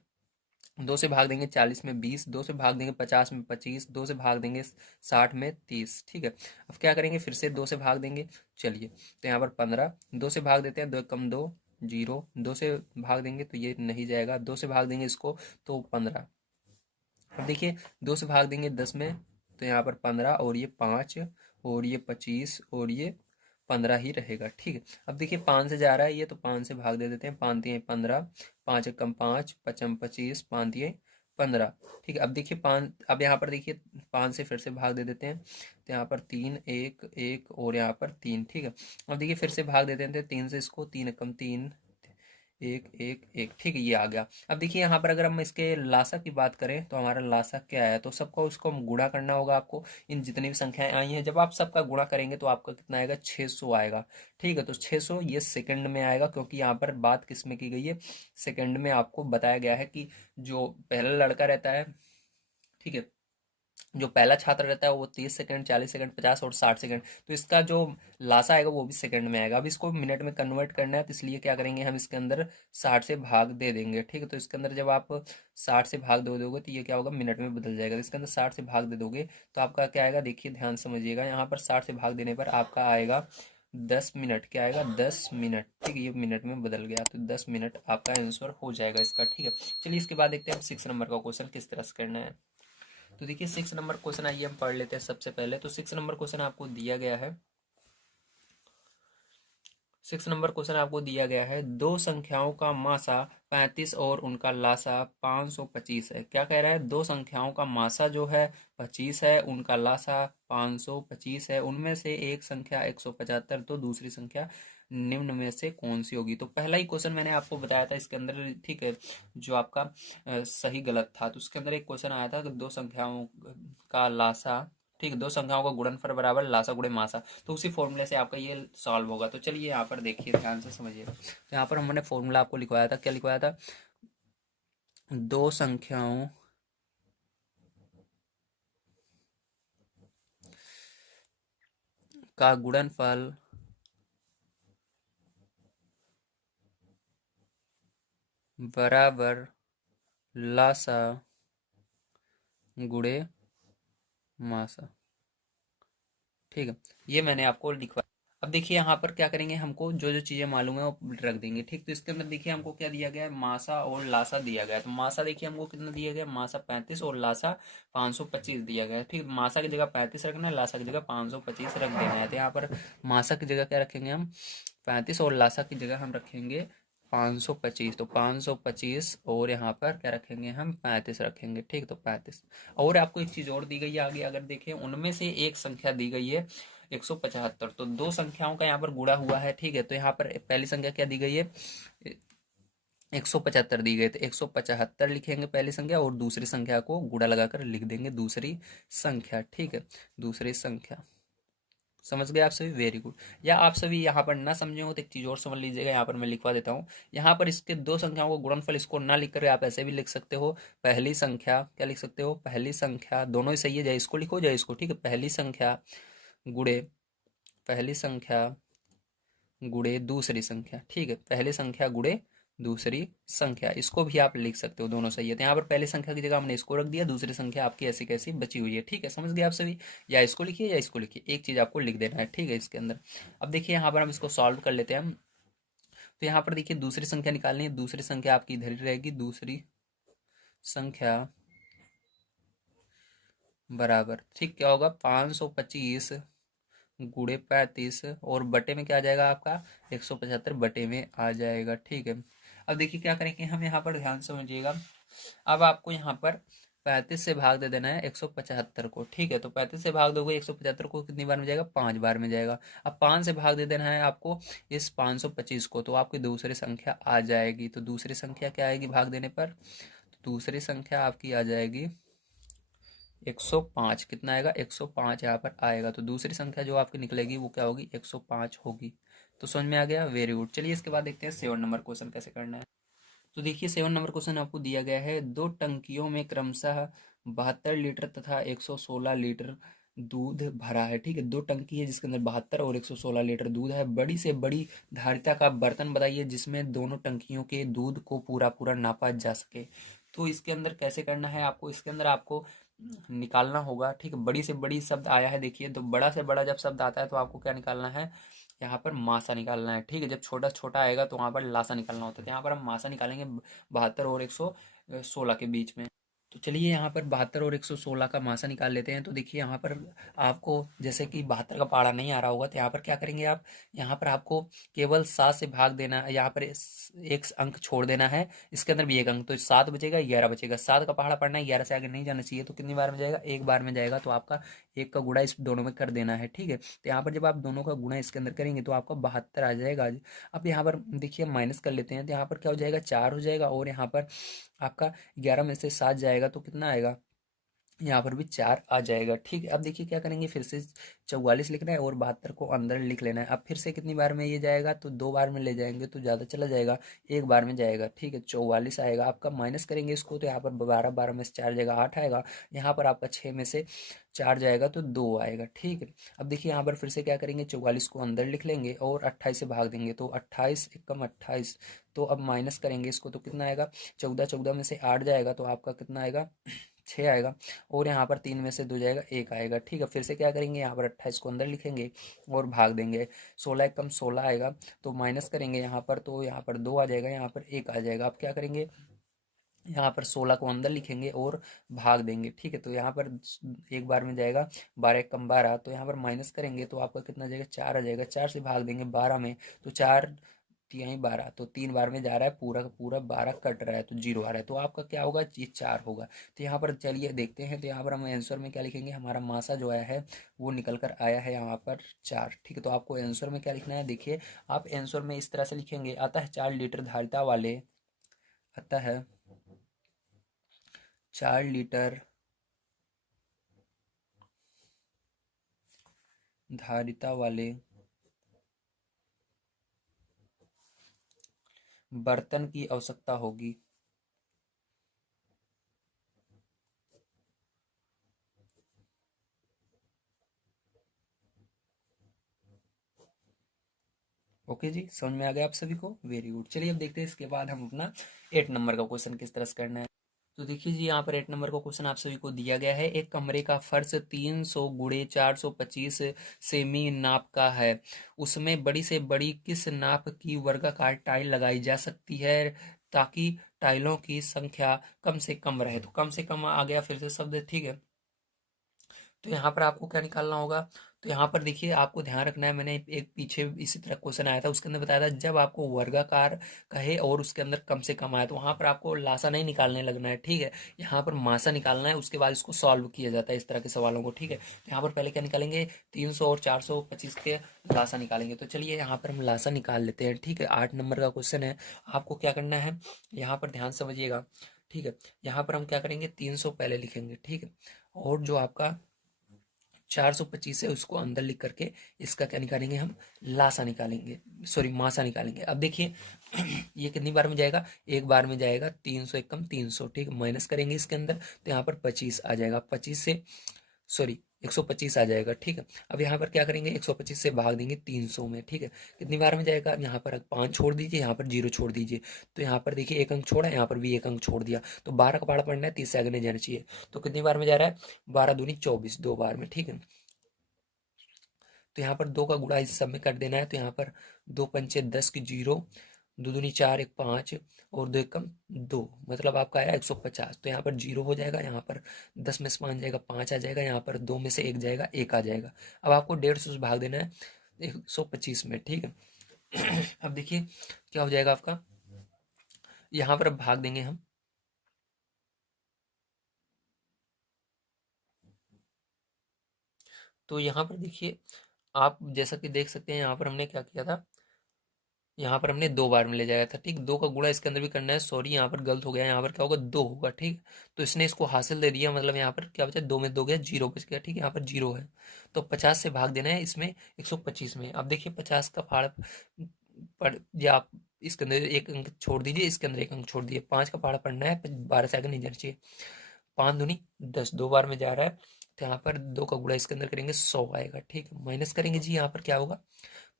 2 से भाग देंगे 40 में 20, 2 से भाग देंगे 50 में 25, 2 से भाग देंगे 60 में 30। ठीक है, अब क्या करेंगे, फिर से 2 से भाग देंगे। चलिए, तो यहाँ पर 15, 2 से भाग देते हैं, 2 कम 2 0, 2 से भाग देंगे तो ये नहीं जाएगा, 2 से भाग देंगे इसको तो 15। अब देखिए 2 से भाग देंगे 10 में, तो यहाँ पर 15 और ये 5 और ये 25 और ये 15 ही रहेगा। ठीक है, अब देखिए 5 से जा रहा है ये, तो 5 से भाग दे देते हैं, 5 दिए 15, 5 कम 5, 5 25, 5 दिए 15। ठीक है, अब देखिए 5, अब यहाँ पर देखिए 5 से फिर से भाग दे देते हैं, तो यहाँ पर 3 1 1 और यहाँ पर 3। ठीक है, अब देखिए फिर से भाग देते हैं 3 से इसको, 3 कम 3 1 1 1। ठीक है, ये आ गया। अब देखिए यहाँ पर अगर हम इसके लासा की बात करें तो हमारा लासा क्या है, तो सबको उसको हम गुणा करना होगा आपको, इन जितनी भी संख्याएं आई हैं जब आप सबका गुणा करेंगे तो आपका कितना आएगा, 600 आएगा। ठीक है, तो 600 ये सेकंड में आएगा, क्योंकि यहाँ पर बात किस में की गई है, सेकंड में आपको बताया गया है कि जो पहला लड़का रहता है, ठीक है, जो पहला छात्र रहता है वो 30 सेकंड 40 सेकंड 50 और 60 सेकंड, तो इसका जो लासा आएगा वो भी सेकंड में आएगा। अब इसको मिनट में कन्वर्ट करना है, तो इसलिए क्या करेंगे हम इसके अंदर 60 से भाग दे देंगे। ठीक है, तो इसके अंदर जब आप 60 से भाग दे दोगे तो ये क्या होगा, मिनट में बदल जाएगा। तो इसके अंदर 60 से भाग दे दोगे तो आपका क्या आएगा, देखिए ध्यान समझिएगा, यहाँ पर 60 से भाग देने पर आपका आएगा 10 मिनट, क्या आएगा 10 मिनट। ठीक है, ये मिनट में बदल गया, तो 10 मिनट आपका आंसर हो जाएगा इसका। ठीक है, चलिए इसके बाद देखते हैं हम 6 नंबर का क्वेश्चन किस तरह से करना है। तो देखिए 6 नंबर क्वेश्चन आइए हम पढ़ लेते हैं सबसे पहले। तो 6 नंबर क्वेश्चन आपको दिया गया है, 6 नंबर क्वेश्चन आपको दिया गया है, दो संख्याओं का मासा 35 और उनका लासा 525 है। क्या कह रहा है, दो संख्याओं का मासा जो है 25 है, उनका लासा 525 है, उनमें से एक संख्या 175, तो दूसरी संख्या निम्न में से कौन सी होगी। तो पहला ही क्वेश्चन मैंने आपको बताया था इसके अंदर, ठीक है, जो आपका सही गलत था, तो उसके अंदर एक क्वेश्चन आया था कि दो संख्याओं का लासा, ठीक है, दो संख्याओं का गुणनफल बराबर लासा गुणे मासा। तो उसी फॉर्मूले से आपका ये सॉल्व होगा। तो चलिए यहाँ पर देखिए, ध्यान से समझिए। तो यहाँ पर हमने फॉर्मूला आपको लिखवाया था, क्या लिखवाया था? दो संख्याओं का गुणनफल बराबर लासा गुणे मासा। ठीक है, ये मैंने आपको लिखवा। अब देखिए यहाँ पर क्या करेंगे, हमको जो जो चीजें मालूम है वो रख देंगे। ठीक, तो इसके अंदर देखिए हमको क्या दिया गया है, मासा और लासा दिया गया है। तो मासा देखिए हमको कितना दिया गया है, मासा 35 और लासा 525 दिया गया है। ठीक, मासा की जगह 35 रखना है, लासा की जगह 525 रख देना है। तो यहाँ पर मासा की जगह क्या रखेंगे हम, 35, और लासा की जगह हम रखेंगे 525। तो 525 और यहाँ पर क्या रखेंगे हम, 35 रखेंगे। ठीक, तो 35। और आपको एक चीज और दी गई है आगे, अगर देखें उनमें से एक संख्या दी गई है 175। तो दो संख्याओं का यहाँ पर गुणा हुआ है। ठीक है, तो यहाँ पर पहली संख्या क्या दी गई है, 175 दी गई। तो 175 लिखेंगे पहली संख्या, और दूसरी संख्या को गुणा लगाकर लिख देंगे दूसरी संख्या। ठीक है, दूसरी संख्या। समझ गए आप सभी? Very good. या आप सभी यहाँ पर ना समझे हो तो एक चीज और समझ लीजिएगा, यहाँ पर मैं लिखवा देता हूँ। यहाँ पर इसके दो संख्याओं को गुणनफल इसको ना लिख कर आप ऐसे भी लिख सकते हो, पहली संख्या, क्या लिख सकते हो, पहली संख्या, दोनों ही सही है, जाए इसको लिखो जाए इसको। ठीक है, पहली संख्या गुणे, पहली संख्या गुणे दूसरी संख्या। ठीक है, पहली संख्या गुणे दूसरी संख्या, इसको भी आप लिख सकते हो, दोनों सही है। तो यहाँ पर पहली संख्या की जगह हमने इसको रख दिया, दूसरी संख्या आपकी ऐसी कैसी बची हुई है। ठीक है, समझ गए आप सभी? या इसको लिखिए या इसको लिखिए, एक चीज आपको लिख देना है। ठीक है, इसके अंदर अब देखिए यहाँ पर हम इसको सॉल्व कर लेते हैं हम। तो यहाँ पर देखिए दूसरी संख्या निकालनी है, दूसरी संख्या आपकी इधर ही रहेगी, दूसरी संख्या बराबर, ठीक, क्या होगा, 525 गुणे 35, और बटे में क्या आ जाएगा आपका, 175 बटे में आ जाएगा। ठीक है, अब देखिए क्या करेंगे हम, यहाँ पर ध्यान समझिएगा। अब आपको यहाँ पर 35 से भाग दे देना है 175 को। ठीक है, तो 35 से भाग दोगे 175 को, कितनी बार में जाएगा, 5 बार में जाएगा। अब 5 से भाग दे देना है आपको इस 525 को, तो आपकी दूसरी संख्या आ जाएगी। तो दूसरी संख्या क्या आएगी भाग देने पर, तो दूसरी संख्या आपकी आ जाएगी 105। कितना आएगा, 105 यहाँ पर आएगा। तो दूसरी संख्या जो आपकी निकलेगी वो क्या होगी, 105 होगी। तो समझ में आ गया, वेरी गुड। चलिए इसके बाद देखते हैं 7 नंबर क्वेश्चन कैसे करना है। तो देखिए 7 नंबर क्वेश्चन आपको दिया गया है, दो टंकियों में क्रमशः 72 लीटर तथा 116 लीटर दूध भरा है। ठीक है, दो टंकी है जिसके अंदर 72 और 116 लीटर दूध है। बड़ी से बड़ी धारिता का बर्तन बताइए जिसमें दोनों टंकियों के दूध को पूरा पूरा नापा जा सके। तो इसके अंदर कैसे करना है आपको, इसके अंदर आपको निकालना होगा। ठीक है, बड़ी से बड़ी शब्द आया है देखिए, तो बड़ा से बड़ा जब शब्द आता है तो आपको क्या निकालना है, यहाँ पर मासा निकालना है। ठीक है, जब छोटा छोटा आएगा तो वहां पर लासा निकालना होता है। तो यहाँ पर हम मासा निकालेंगे 72 और 116 के बीच में। तो चलिए यहाँ पर 72 और 116 का मासा निकाल लेते हैं। तो देखिए यहाँ पर आपको जैसे कि 72 का पहाड़ा नहीं आ रहा होगा, तो यहाँ पर क्या करेंगे आप, यहाँ पर आपको केवल 7 से भाग देना है, यहाँ पर एक अंक छोड़ देना है, इसके अंदर भी एक अंक, तो 7 बचेगा, 11 बचेगा। 7 का पहाड़ा पढ़ना है, 11 से आगे नहीं जाना चाहिए। तो कितनी बार में जाएगा, एक बार में जाएगा। तो आपका एक का गुणा इस दोनों में कर देना है। ठीक है, तो यहाँ पर जब आप दोनों का गुणा इसके अंदर करेंगे तो आपका 72 आ जाएगा। अब यहाँ पर देखिए माइनस कर लेते हैं, तो यहाँ पर क्या हो जाएगा, 4 हो जाएगा, और यहाँ पर आपका 11 में से 7 जाएगा तो कितना आएगा, यहाँ पर भी 4 आ जाएगा। ठीक है, अब देखिए क्या करेंगे, फिर से 44 लिखना है और 72 को अंदर लिख लेना है। अब फिर से कितनी बार में ये जाएगा, तो 2 बार में ले जाएंगे तो ज़्यादा चला जाएगा, एक बार में जाएगा। ठीक है, 44 आएगा आपका। माइनस करेंगे इसको तो यहाँ पर 12, 12 में से 4 जाएगा, 8 आएगा। यहाँ पर आपका 6 में से 4 जाएगा तो 2 आएगा। ठीक है, अब देखिए यहाँ पर फिर से क्या करेंगे, 44 को अंदर लिख लेंगे और 28 से भाग देंगे, तो 28 एकम 28। तो अब माइनस करेंगे इसको तो कितना आएगा, 14, 14 में से 8 जाएगा तो आपका कितना आएगा, 6 आएगा। और यहाँ पर 3 में से 2 जाएगा, 1 आएगा। ठीक है, फिर से क्या करेंगे, यहाँ पर 28 को अंदर लिखेंगे और भाग देंगे, 16 एकम 16 आएगा। तो माइनस करेंगे यहाँ पर, तो यहाँ पर 2 आ जाएगा, यहाँ पर 1 आ जाएगा। अब क्या करेंगे, यहाँ पर 16 को अंदर लिखेंगे और भाग देंगे। ठीक है, तो यहाँ पर एक बार में जाएगा, 12 एकम 12। तो यहाँ पर माइनस करेंगे तो आपका कितना जाएगा, 4 आ जाएगा। 4 से भाग देंगे 12 में, तो 4 तिहाई 12, तो 3 बार में जा रहा है, पूरा का पूरा 12 कट रहा है तो 0 आ रहा है। तो आपका क्या होगा, ये 4 होगा। तो यहाँ पर चलिए देखते हैं, तो यहाँ पर हम आंसर में क्या लिखेंगे, हमारा मासा जो आया है वो निकल कर आया है यहाँ पर 4। ठीक है, तो आपको आंसर में क्या लिखना है, देखिए आप आंसर में इस तरह से लिखेंगे, अतः 4 लीटर धारिता वाले, अतः 4 लीटर धारिता वाले बर्तन की आवश्यकता होगी। ओके जी, समझ में आ गया आप सभी को? Very good. चलिए अब देखते हैं इसके बाद हम अपना 8 नंबर का क्वेश्चन किस तरह से करना है। तो देखिए जी, यहाँ पर 8 नंबर का क्वेश्चन आप सभी को दिया गया है। एक कमरे का फर्श 300 गुणे 425 सेमी नाप का है। उसमें बड़ी से बड़ी किस नाप की वर्गाकार टाइल लगाई जा सकती है ताकि टाइलों की संख्या कम से कम रहे? तो कम से कम आ गया फिर से शब्द, ठीक है। तो यहाँ पर आपको क्या निकालना होगा? तो यहाँ पर देखिए, आपको ध्यान रखना है, मैंने एक पीछे इसी तरह क्वेश्चन आया था, उसके अंदर बताया था जब आपको वर्गाकार कहे और उसके अंदर कम से कम आए तो वहां पर आपको लासा नहीं निकालने लगना है, ठीक है। यहाँ पर मासा निकालना है, उसके बाद इसको सॉल्व किया जाता है इस तरह के सवालों को, ठीक है। तो यहाँ पर पहले क्या निकालेंगे? 300 और 425 के लासा निकालेंगे। तो चलिए यहाँ पर हम लासा निकाल लेते हैं, ठीक है। 8 नंबर का क्वेश्चन है। आपको क्या करना है, यहाँ पर ध्यान समझिएगा, ठीक है। यहाँ पर हम क्या करेंगे? 300 पहले लिखेंगे, ठीक है, और जो आपका 425 है उसको अंदर लिख करके इसका क्या निकालेंगे? हम लासा निकालेंगे, सॉरी मासा निकालेंगे। अब देखिए ये कितनी बार में जाएगा? एक बार में जाएगा। 300 एकम 300, ठीक है। माइनस करेंगे इसके अंदर तो यहाँ पर 25 आ जाएगा। 25 से, सॉरी, 125 आ जाएगा, ठीक है। अब यहाँ पर क्या करेंगे? 125 से भाग देंगे 300 में, ठीक है। कितनी बार में जाएगा? यहाँ पर 5 छोड़ दीजिए, यहाँ पर 0 छोड़ दीजिए। तो यहाँ पर देखिए एक अंक छोड़ा, यहाँ पर भी एक अंक छोड़ दिया। तो 12 का पहाड़ा पड़ना है, 30 से आगे नहीं जाना चाहिए। तो कितनी बार में जा रहा है? 12 दूनी 24, 2 बार में, ठीक है। तो यहाँ पर 2 का गुणा इस सब में कर देना है। तो यहाँ पर 2 पंचे 10 की 0, 2 दूनी 4, 1 5 और 2 एकम 2, मतलब आपका आया 150। तो यहाँ पर 0 हो जाएगा, यहाँ पर 10 में से 5 जाएगा, 5 आ जाएगा, यहाँ पर 2 में से 1 जाएगा, 1 आ जाएगा। अब आपको 150 से भाग देना है 125 में, ठीक है। अब देखिए क्या हो जाएगा आपका, यहाँ पर अब भाग देंगे हम। तो यहाँ पर देखिए, आप जैसा कि देख सकते हैं, यहाँ पर हमने क्या किया था, यहाँ पर हमने 2 बार में ले जाया था, ठीक। 2 का गुणा इसके अंदर भी करना है, सॉरी यहाँ पर गलत हो गया, यहाँ पर क्या होगा? 2 होगा, ठीक। तो इसने इसको हासिल दे दिया, मतलब यहाँ पर क्या बचा? 2 में 2 गया, 0 बच गया, ठीक है। यहाँ पर 0 है तो 50 से भाग देना है इसमें 125 में। अब देखिए 50 का फाड़ पड़, या आप इसके अंदर एक अंक छोड़ दीजिए, इसके अंदर एक अंक छोड़ दीजिए। 5 का फाड़ा पड़ना है, 12 से आगे नहीं जाना चाहिए। 5 दूनी 10, 2 बार में जा रहा है। तो यहाँ पर 2 का गुणा इसके अंदर करेंगे, 100 आएगा, ठीक है। माइनस करेंगे जी, यहाँ पर क्या होगा?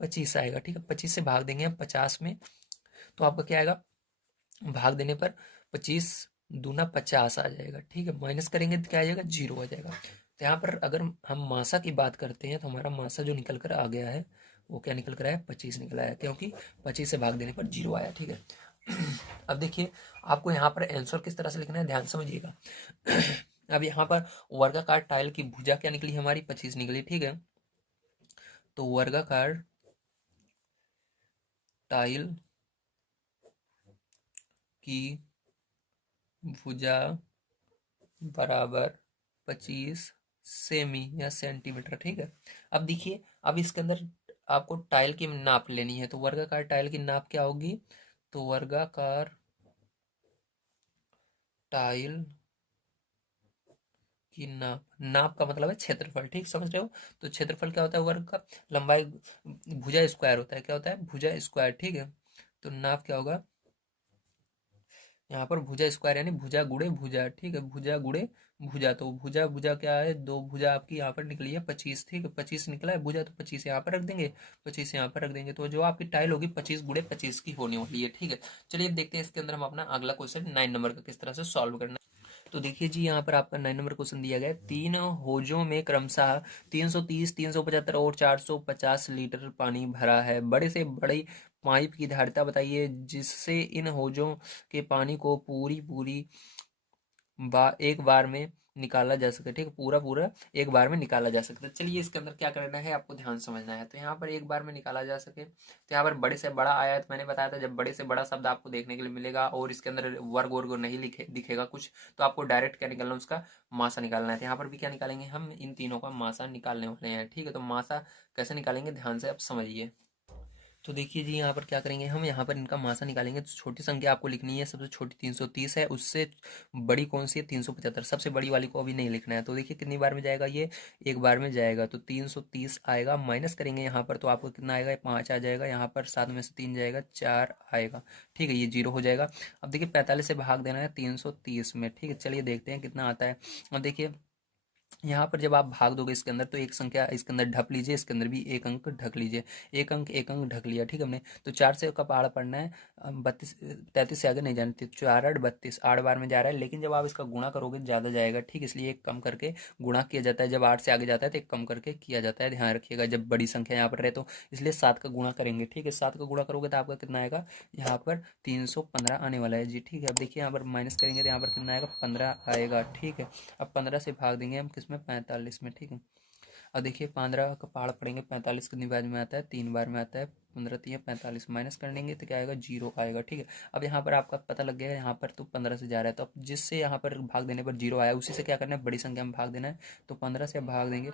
25 आएगा, ठीक है। 25 से भाग देंगे हम 50 में, तो आपका क्या आएगा? भाग देने पर 25 दूना 50 आ जाएगा, ठीक है। माइनस करेंगे तो क्या आ जाएगा? 0 आ जाएगा। तो यहाँ पर अगर हम मासा की बात करते हैं तो हमारा मासा जो निकल कर आ गया है वो क्या निकल कर आया? 25 निकल आया, क्योंकि 25 से भाग देने पर 0 आया, ठीक है। अब देखिए आपको यहाँ पर आंसर किस तरह से लिखना है, ध्यान समझिएगा। अब यहाँ पर वर्गाकार टाइल की भुजा क्या निकली? हमारी 25 निकली, ठीक है। तो वर्गाकार टाइल की भुजा बराबर 25 सेमी या सेंटीमीटर, ठीक है। अब देखिए, अब इसके अंदर आपको टाइल की नाप लेनी है, तो वर्गाकार टाइल की नाप क्या होगी? तो वर्गाकार टाइल की नाप, नाप का मतलब है क्षेत्रफल, ठीक, समझ रहे हो? तो क्षेत्रफल क्या होता है? वर्ग का लंबाई भुजा स्क्वायर होता है, क्या होता है? भुजा स्क्वायर, ठीक है। तो नाप क्या होगा? यहाँ पर भुजा स्क्वायर यानी भुजा गुणे भुजा, ठीक है। भुजा गुणे भुजा, तो भुजा भुजा क्या है? 2 भुजा आपकी यहाँ पर निकली है 25, ठीक है। 25 निकला है भुजा, तो 25 यहाँ पर रख देंगे, 25 यहाँ पर रख देंगे, तो जो आपकी टाइल होगी 25 गुणे 25 की होने वाली है, ठीक है। चलिए अब देखते हैं इसके अंदर हम अपना अगला क्वेश्चन 9 नंबर का किस तरह से सॉल्व करना है। तो देखिए जी, यहाँ पर आपका 9 नंबर क्वेश्चन दिया गया है। 3 होजों में क्रमशः 330, 375 और 450 लीटर पानी भरा है। बड़े से बड़ी पाइप की धारिता बताइए जिससे इन होजों के पानी को पूरी पूरी एक बार में निकाला जा सके, ठीक है। पूरा पूरा एक बार में निकाला जा सकता है। चलिए इसके अंदर क्या करना है आपको ध्यान समझना है। तो यहाँ पर एक बार में निकाला जा सके, तो यहाँ पर बड़े से बड़ा आया है। तो मैंने बताया था जब बड़े से बड़ा शब्द आपको देखने के लिए मिलेगा और इसके अंदर वर्ग वर्ग नहीं दिखेगा कुछ, तो आपको डायरेक्ट क्या निकालना है? उसका मासा निकालना है। तो यहाँ पर भी क्या निकालेंगे? हम इन तीनों का मासा निकालने वाले हैं, ठीक है। तो मासा कैसे निकालेंगे, ध्यान से आप समझिए। तो देखिए जी, यहाँ पर क्या करेंगे हम, यहाँ पर इनका मासा निकालेंगे। तो छोटी संख्या आपको लिखनी है, सबसे छोटी 330 है, उससे बड़ी कौन सी है 375, सबसे बड़ी वाली को अभी नहीं लिखना है। तो देखिए कितनी बार में जाएगा ये, एक बार में जाएगा, तो 330 आएगा। माइनस करेंगे यहाँ पर तो आपको कितना आएगा, 5 आ जाएगा। यहाँ पर 7 में से 3 जाएगा, 4 आएगा। ठीक है, ये 0 हो जाएगा। अब देखिए 45 से भाग देना है 330 में। ठीक है, चलिए देखते हैं कितना आता है। अब देखिए यहाँ पर जब आप भाग दोगे इसके अंदर, तो एक संख्या इसके अंदर ढक लीजिए, इसके अंदर भी एक अंक ढक लीजिए। एक अंक ढक लिया। ठीक है, हमने तो 4 से का पहाड़ा पढ़ना है। 32 33 से आगे नहीं जाना। 4 8 32, 8 बार में जा रहा है, लेकिन जब आप इसका गुणा करोगे ज़्यादा जाएगा। ठीक, इसलिए एक कम करके गुणा किया जाता है। जब 8 से आगे जाता है तो एक कम करके किया जाता है, ध्यान रखिएगा। जब बड़ी संख्या यहाँ पर रहे तो इसलिए 7 का गुणा करेंगे। ठीक है, 7 का गुणा करोगे तो आपका कितना आएगा, यहाँ पर 315 आने वाला है जी। ठीक है, अब देखिए यहाँ पर माइनस करेंगे तो यहाँ पर कितना आएगा, 15 आएगा। ठीक है, अब 15 से भाग देंगे हम किसमें, 45 में। ठीक है, अब देखिए 15 का पहाड़ पड़ेंगे, 45 कितनी बार में आता है, 3 बार में आता है। 15 3 45, माइनस कर लेंगे तो क्या आएगा, 0 आएगा। ठीक है, अब यहाँ पर आपका पता लग गया, यहाँ पर तो 15 से जा रहा है, तो अब जिससे यहाँ पर भाग देने पर 0 आया, उसी से क्या करना है, बड़ी संख्या में भाग देना है। तो 15 से भाग देंगे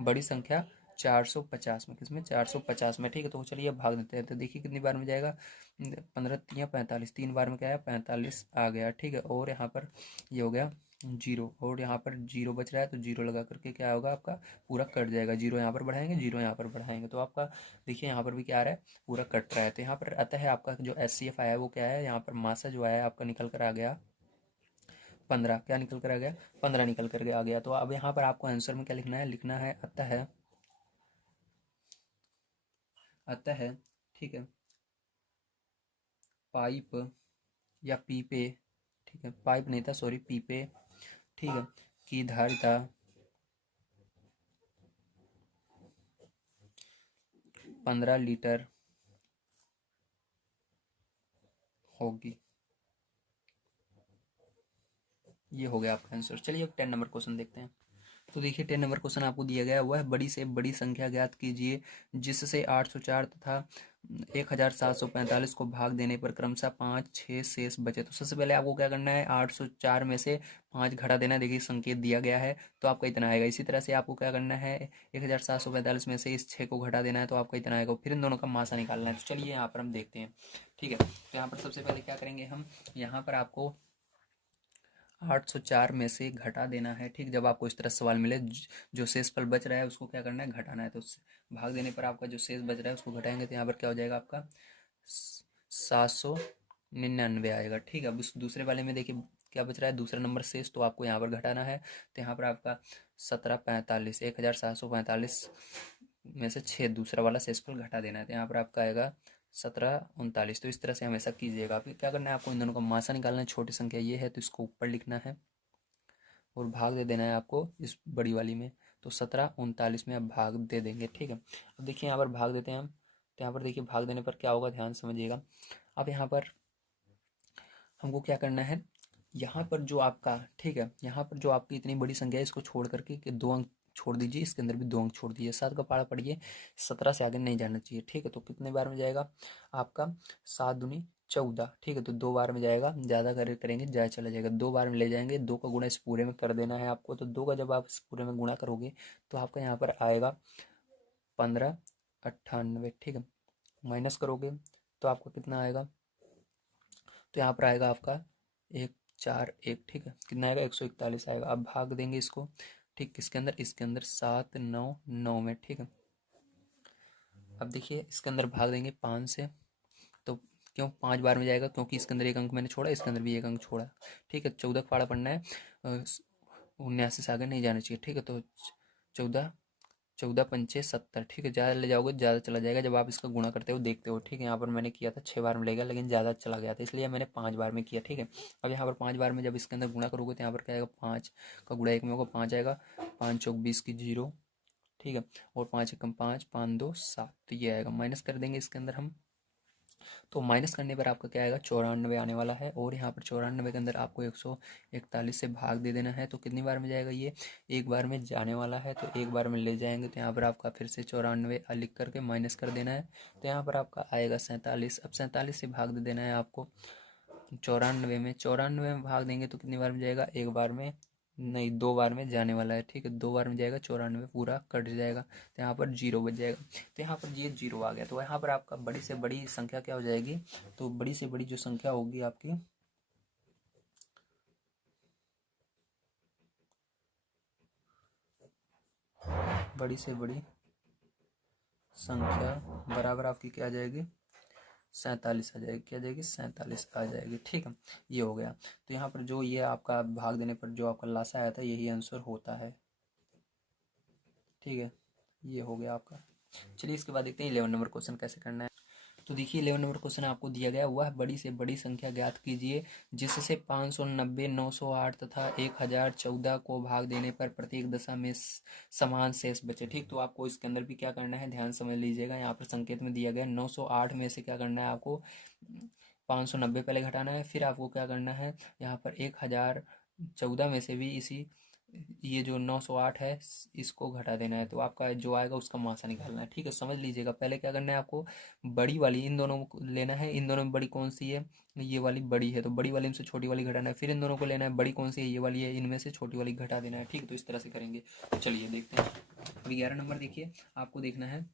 बड़ी संख्या 450 में, किसमें, 450 में। ठीक है, तो चलिए अब भाग देते हैं। तो देखिए कितनी बार में जाएगा, 15 3 45, 3 बार में क्या है, 45 आ गया। ठीक है, और यहाँ पर ये हो गया 0, और यहाँ पर 0 बच रहा है, तो 0 लगा करके क्या होगा, आपका पूरा कट जाएगा। 0 यहाँ पर बढ़ाएंगे, 0 यहाँ पर बढ़ाएंगे, तो आपका देखिए यहाँ पर भी क्या आ रहा है, पूरा कट रहा है। तो यहाँ पर आता है आपका जो SCF आया है वो क्या है, यहाँ पर मासा जो आया है आपका निकल कर आ गया 15। क्या निकल कर आ गया, 15 निकल कर आ गया। तो अब यहाँ पर आपको आंसर में क्या लिखना है, लिखना है अतः, ठीक है, पाइप या पीपे, ठीक है, पाइप नहीं था, सॉरी, पीपे, ठीक है, की धारिता 15 लीटर होगी। ये हो गया आपका आंसर। चलिए अब 10 नंबर क्वेश्चन देखते हैं। तो देखिए 10 नंबर क्वेश्चन आपको दिया गया हुआ है, बड़ी से बड़ी संख्या ज्ञात कीजिए जिससे 804 तथा 1745 को भाग देने पर क्रमशः 5 6 शेष बचे। तो सबसे पहले आपको क्या करना है, 804 में से 5 घटा देना है। देखिए संकेत दिया गया है तो आपका इतना आएगा। इसी तरह से आपको क्या करना है, 1745 में से इस 6 को घटा देना है, तो आपका इतना आएगा। फिर इन दोनों का मासा निकालना है। तो चलिए यहाँ पर हम देखते हैं। ठीक है, तो यहाँ पर सबसे पहले क्या करेंगे हम, यहाँ पर आपको 804 में से घटा देना है। ठीक, जब आपको इस तरह सवाल मिले जो शेष फल बच रहा है उसको क्या करना है, घटाना है। तो उससे भाग देने पर आपका जो शेष बच रहा है उसको घटाएंगे, तो यहाँ पर क्या हो जाएगा, आपका 799 आएगा। ठीक है, अब उस दूसरे वाले में देखिए क्या बच रहा है, दूसरा नंबर शेष, तो आपको यहाँ पर घटाना है। तो यहाँ पर आपका 1745, 1745 में से 6 दूसरा वाला शेषफल घटा देना है, तो यहाँ पर आपका आएगा 1739। तो इस तरह से हमेशा कीजिएगा। आप क्या करना है, आपको इन दोनों का मासा निकालना है। छोटी संख्या ये है तो इसको ऊपर लिखना है और भाग दे देना है आपको इस बड़ी वाली में। तो 1739 में आप भाग दे देंगे। ठीक है, अब देखिए यहाँ पर भाग देते हैं हम। तो यहाँ पर देखिए भाग देने पर क्या होगा, ध्यान समझिएगा। अब यहाँ पर हमको क्या करना है, यहाँ पर जो आपका, ठीक है, यहाँ पर जो आपकी इतनी बड़ी संख्या है इसको छोड़ करके कि 2 अंक छोड़ दीजिए, इसके अंदर भी 2 अंक छोड़ दीजिए। 7 का पहाड़ा पढ़िए, 17 से आगे नहीं जाना चाहिए। ठीक है, तो कितने बार में जाएगा आपका, 7 दूनी 14। ठीक है, तो 2 बार में जाएगा, ज़्यादा करेंगे ज़्यादा चला जाएगा। 2 बार में ले जाएंगे, 2 का गुणा इस पूरे में कर देना है आपको। तो 2 का जब आप इस पूरे में गुणा करोगे तो आपका यहाँ पर आएगा 1598। ठीक है, माइनस करोगे तो आपका कितना आएगा, तो यहाँ पर आएगा आपका 141। ठीक है, कितना आएगा, 141 आएगा। अब भाग देंगे इसको, ठीक, किसके अंदर, इसके अंदर 799 में। ठीक है, अब देखिए इसके अंदर भाग देंगे 5 से, तो क्यों 5 बार में जाएगा, क्योंकि इसके अंदर एक अंक मैंने छोड़ा, इसके अंदर भी एक अंक छोड़ा। ठीक है, 14 का पाड़ा पढ़ना है, 79 से आगे नहीं जाना चाहिए। ठीक है, तो 14 14 पंचे 70। ठीक है, ज़्यादा ले जाओगे ज़्यादा चला जाएगा जब आप इसका गुणा करते हो, देखते हो। ठीक है, यहाँ पर मैंने किया था 6 बार में ले गया, लेकिन ज़्यादा चला गया था इसलिए मैंने 5 बार में किया। ठीक है, अब यहाँ पर 5 बार में जब इसके अंदर गुणा करोगे तो यहाँ पर क्या आएगा, 5 का गुणा 1 में होगा, 5 आएगा। 5 चौक 20 की 0। ठीक है, और 5 एकम 5, 5 2 7, तो ये आएगा। माइनस कर देंगे इसके अंदर हम, तो माइनस करने पर आपका क्या आएगा, 94 आने वाला है। और यहाँ पर 94 के अंदर आपको 141 से भाग दे देना है। तो कितनी बार में जाएगा ये, एक बार में जाने वाला है, तो एक बार में ले जाएंगे। तो यहाँ पर आपका फिर से 94 लिख करके माइनस कर देना है। तो यहाँ पर आपका आएगा 47। अब 47 से भाग दे देना है आपको 94 में। 94 में भाग देंगे तो कितनी बार में जाएगा, एक बार में नहीं, 2 बार में जाने वाला है, ठीक है, 2 बार में जाएगा, 94 पूरा कट जाएगा, तो यहाँ पर 0 बच जाएगा। तो यहाँ पर ये 0 आ गया, तो यहाँ पर आपका बड़ी से बड़ी संख्या क्या हो जाएगी, तो बड़ी से बड़ी जो संख्या होगी आपकी, बड़ी से बड़ी संख्या बराबर आपकी क्या आ जाएगी, 47 आ जाएगी, क्या आ जाएगी, 47 आ जाएगी, ठीक है। ये हो गया। तो यहाँ पर जो ये आपका भाग देने पर जो आपका लासा आया था यही आंसर होता है, ठीक है। ये हो गया आपका। चलिए इसके बाद देखते हैं 11 नंबर क्वेश्चन कैसे करना है। तो देखिए 11 नंबर क्वेश्चन आपको दिया गया, वह बड़ी से बड़ी संख्या ज्ञात कीजिए जिससे 590, 908 तथा 1014 को भाग देने पर प्रत्येक दशा में समान शेष बचे, ठीक। तो आपको इसके अंदर भी क्या करना है, ध्यान समझ लीजिएगा। यहाँ पर संकेत में दिया गया 908 में से क्या करना है आपको, 590 पहले घटाना है, फिर आपको क्या करना है, यहाँ पर 1014 में से भी इसी ये जो 908 है इसको घटा देना है, तो आपका जो आएगा उसका मासा निकालना है, ठीक है। समझ लीजिएगा, पहले क्या करना है आपको, बड़ी वाली इन दोनों को लेना है, इन दोनों में बड़ी कौन सी है, ये वाली बड़ी है, तो बड़ी वाली में से छोटी वाली घटाना है, फिर इन दोनों को लेना है, बड़ी कौन सी है, ये वाली है, इनमें से छोटी वाली घटा देना है, ठीक है। तो इस तरह से करेंगे। तो चलिए देखते हैं। अब 11 नंबर देखिए, आपको देखना है,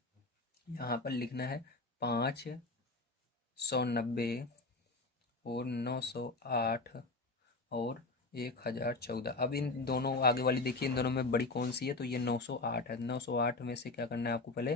यहाँ पर लिखना है 590 और 908 और 1014। अब इन दोनों आगे वाली देखिए, इन दोनों में बड़ी कौन सी है, तो ये 908 है। 908 में से क्या करना है आपको, पहले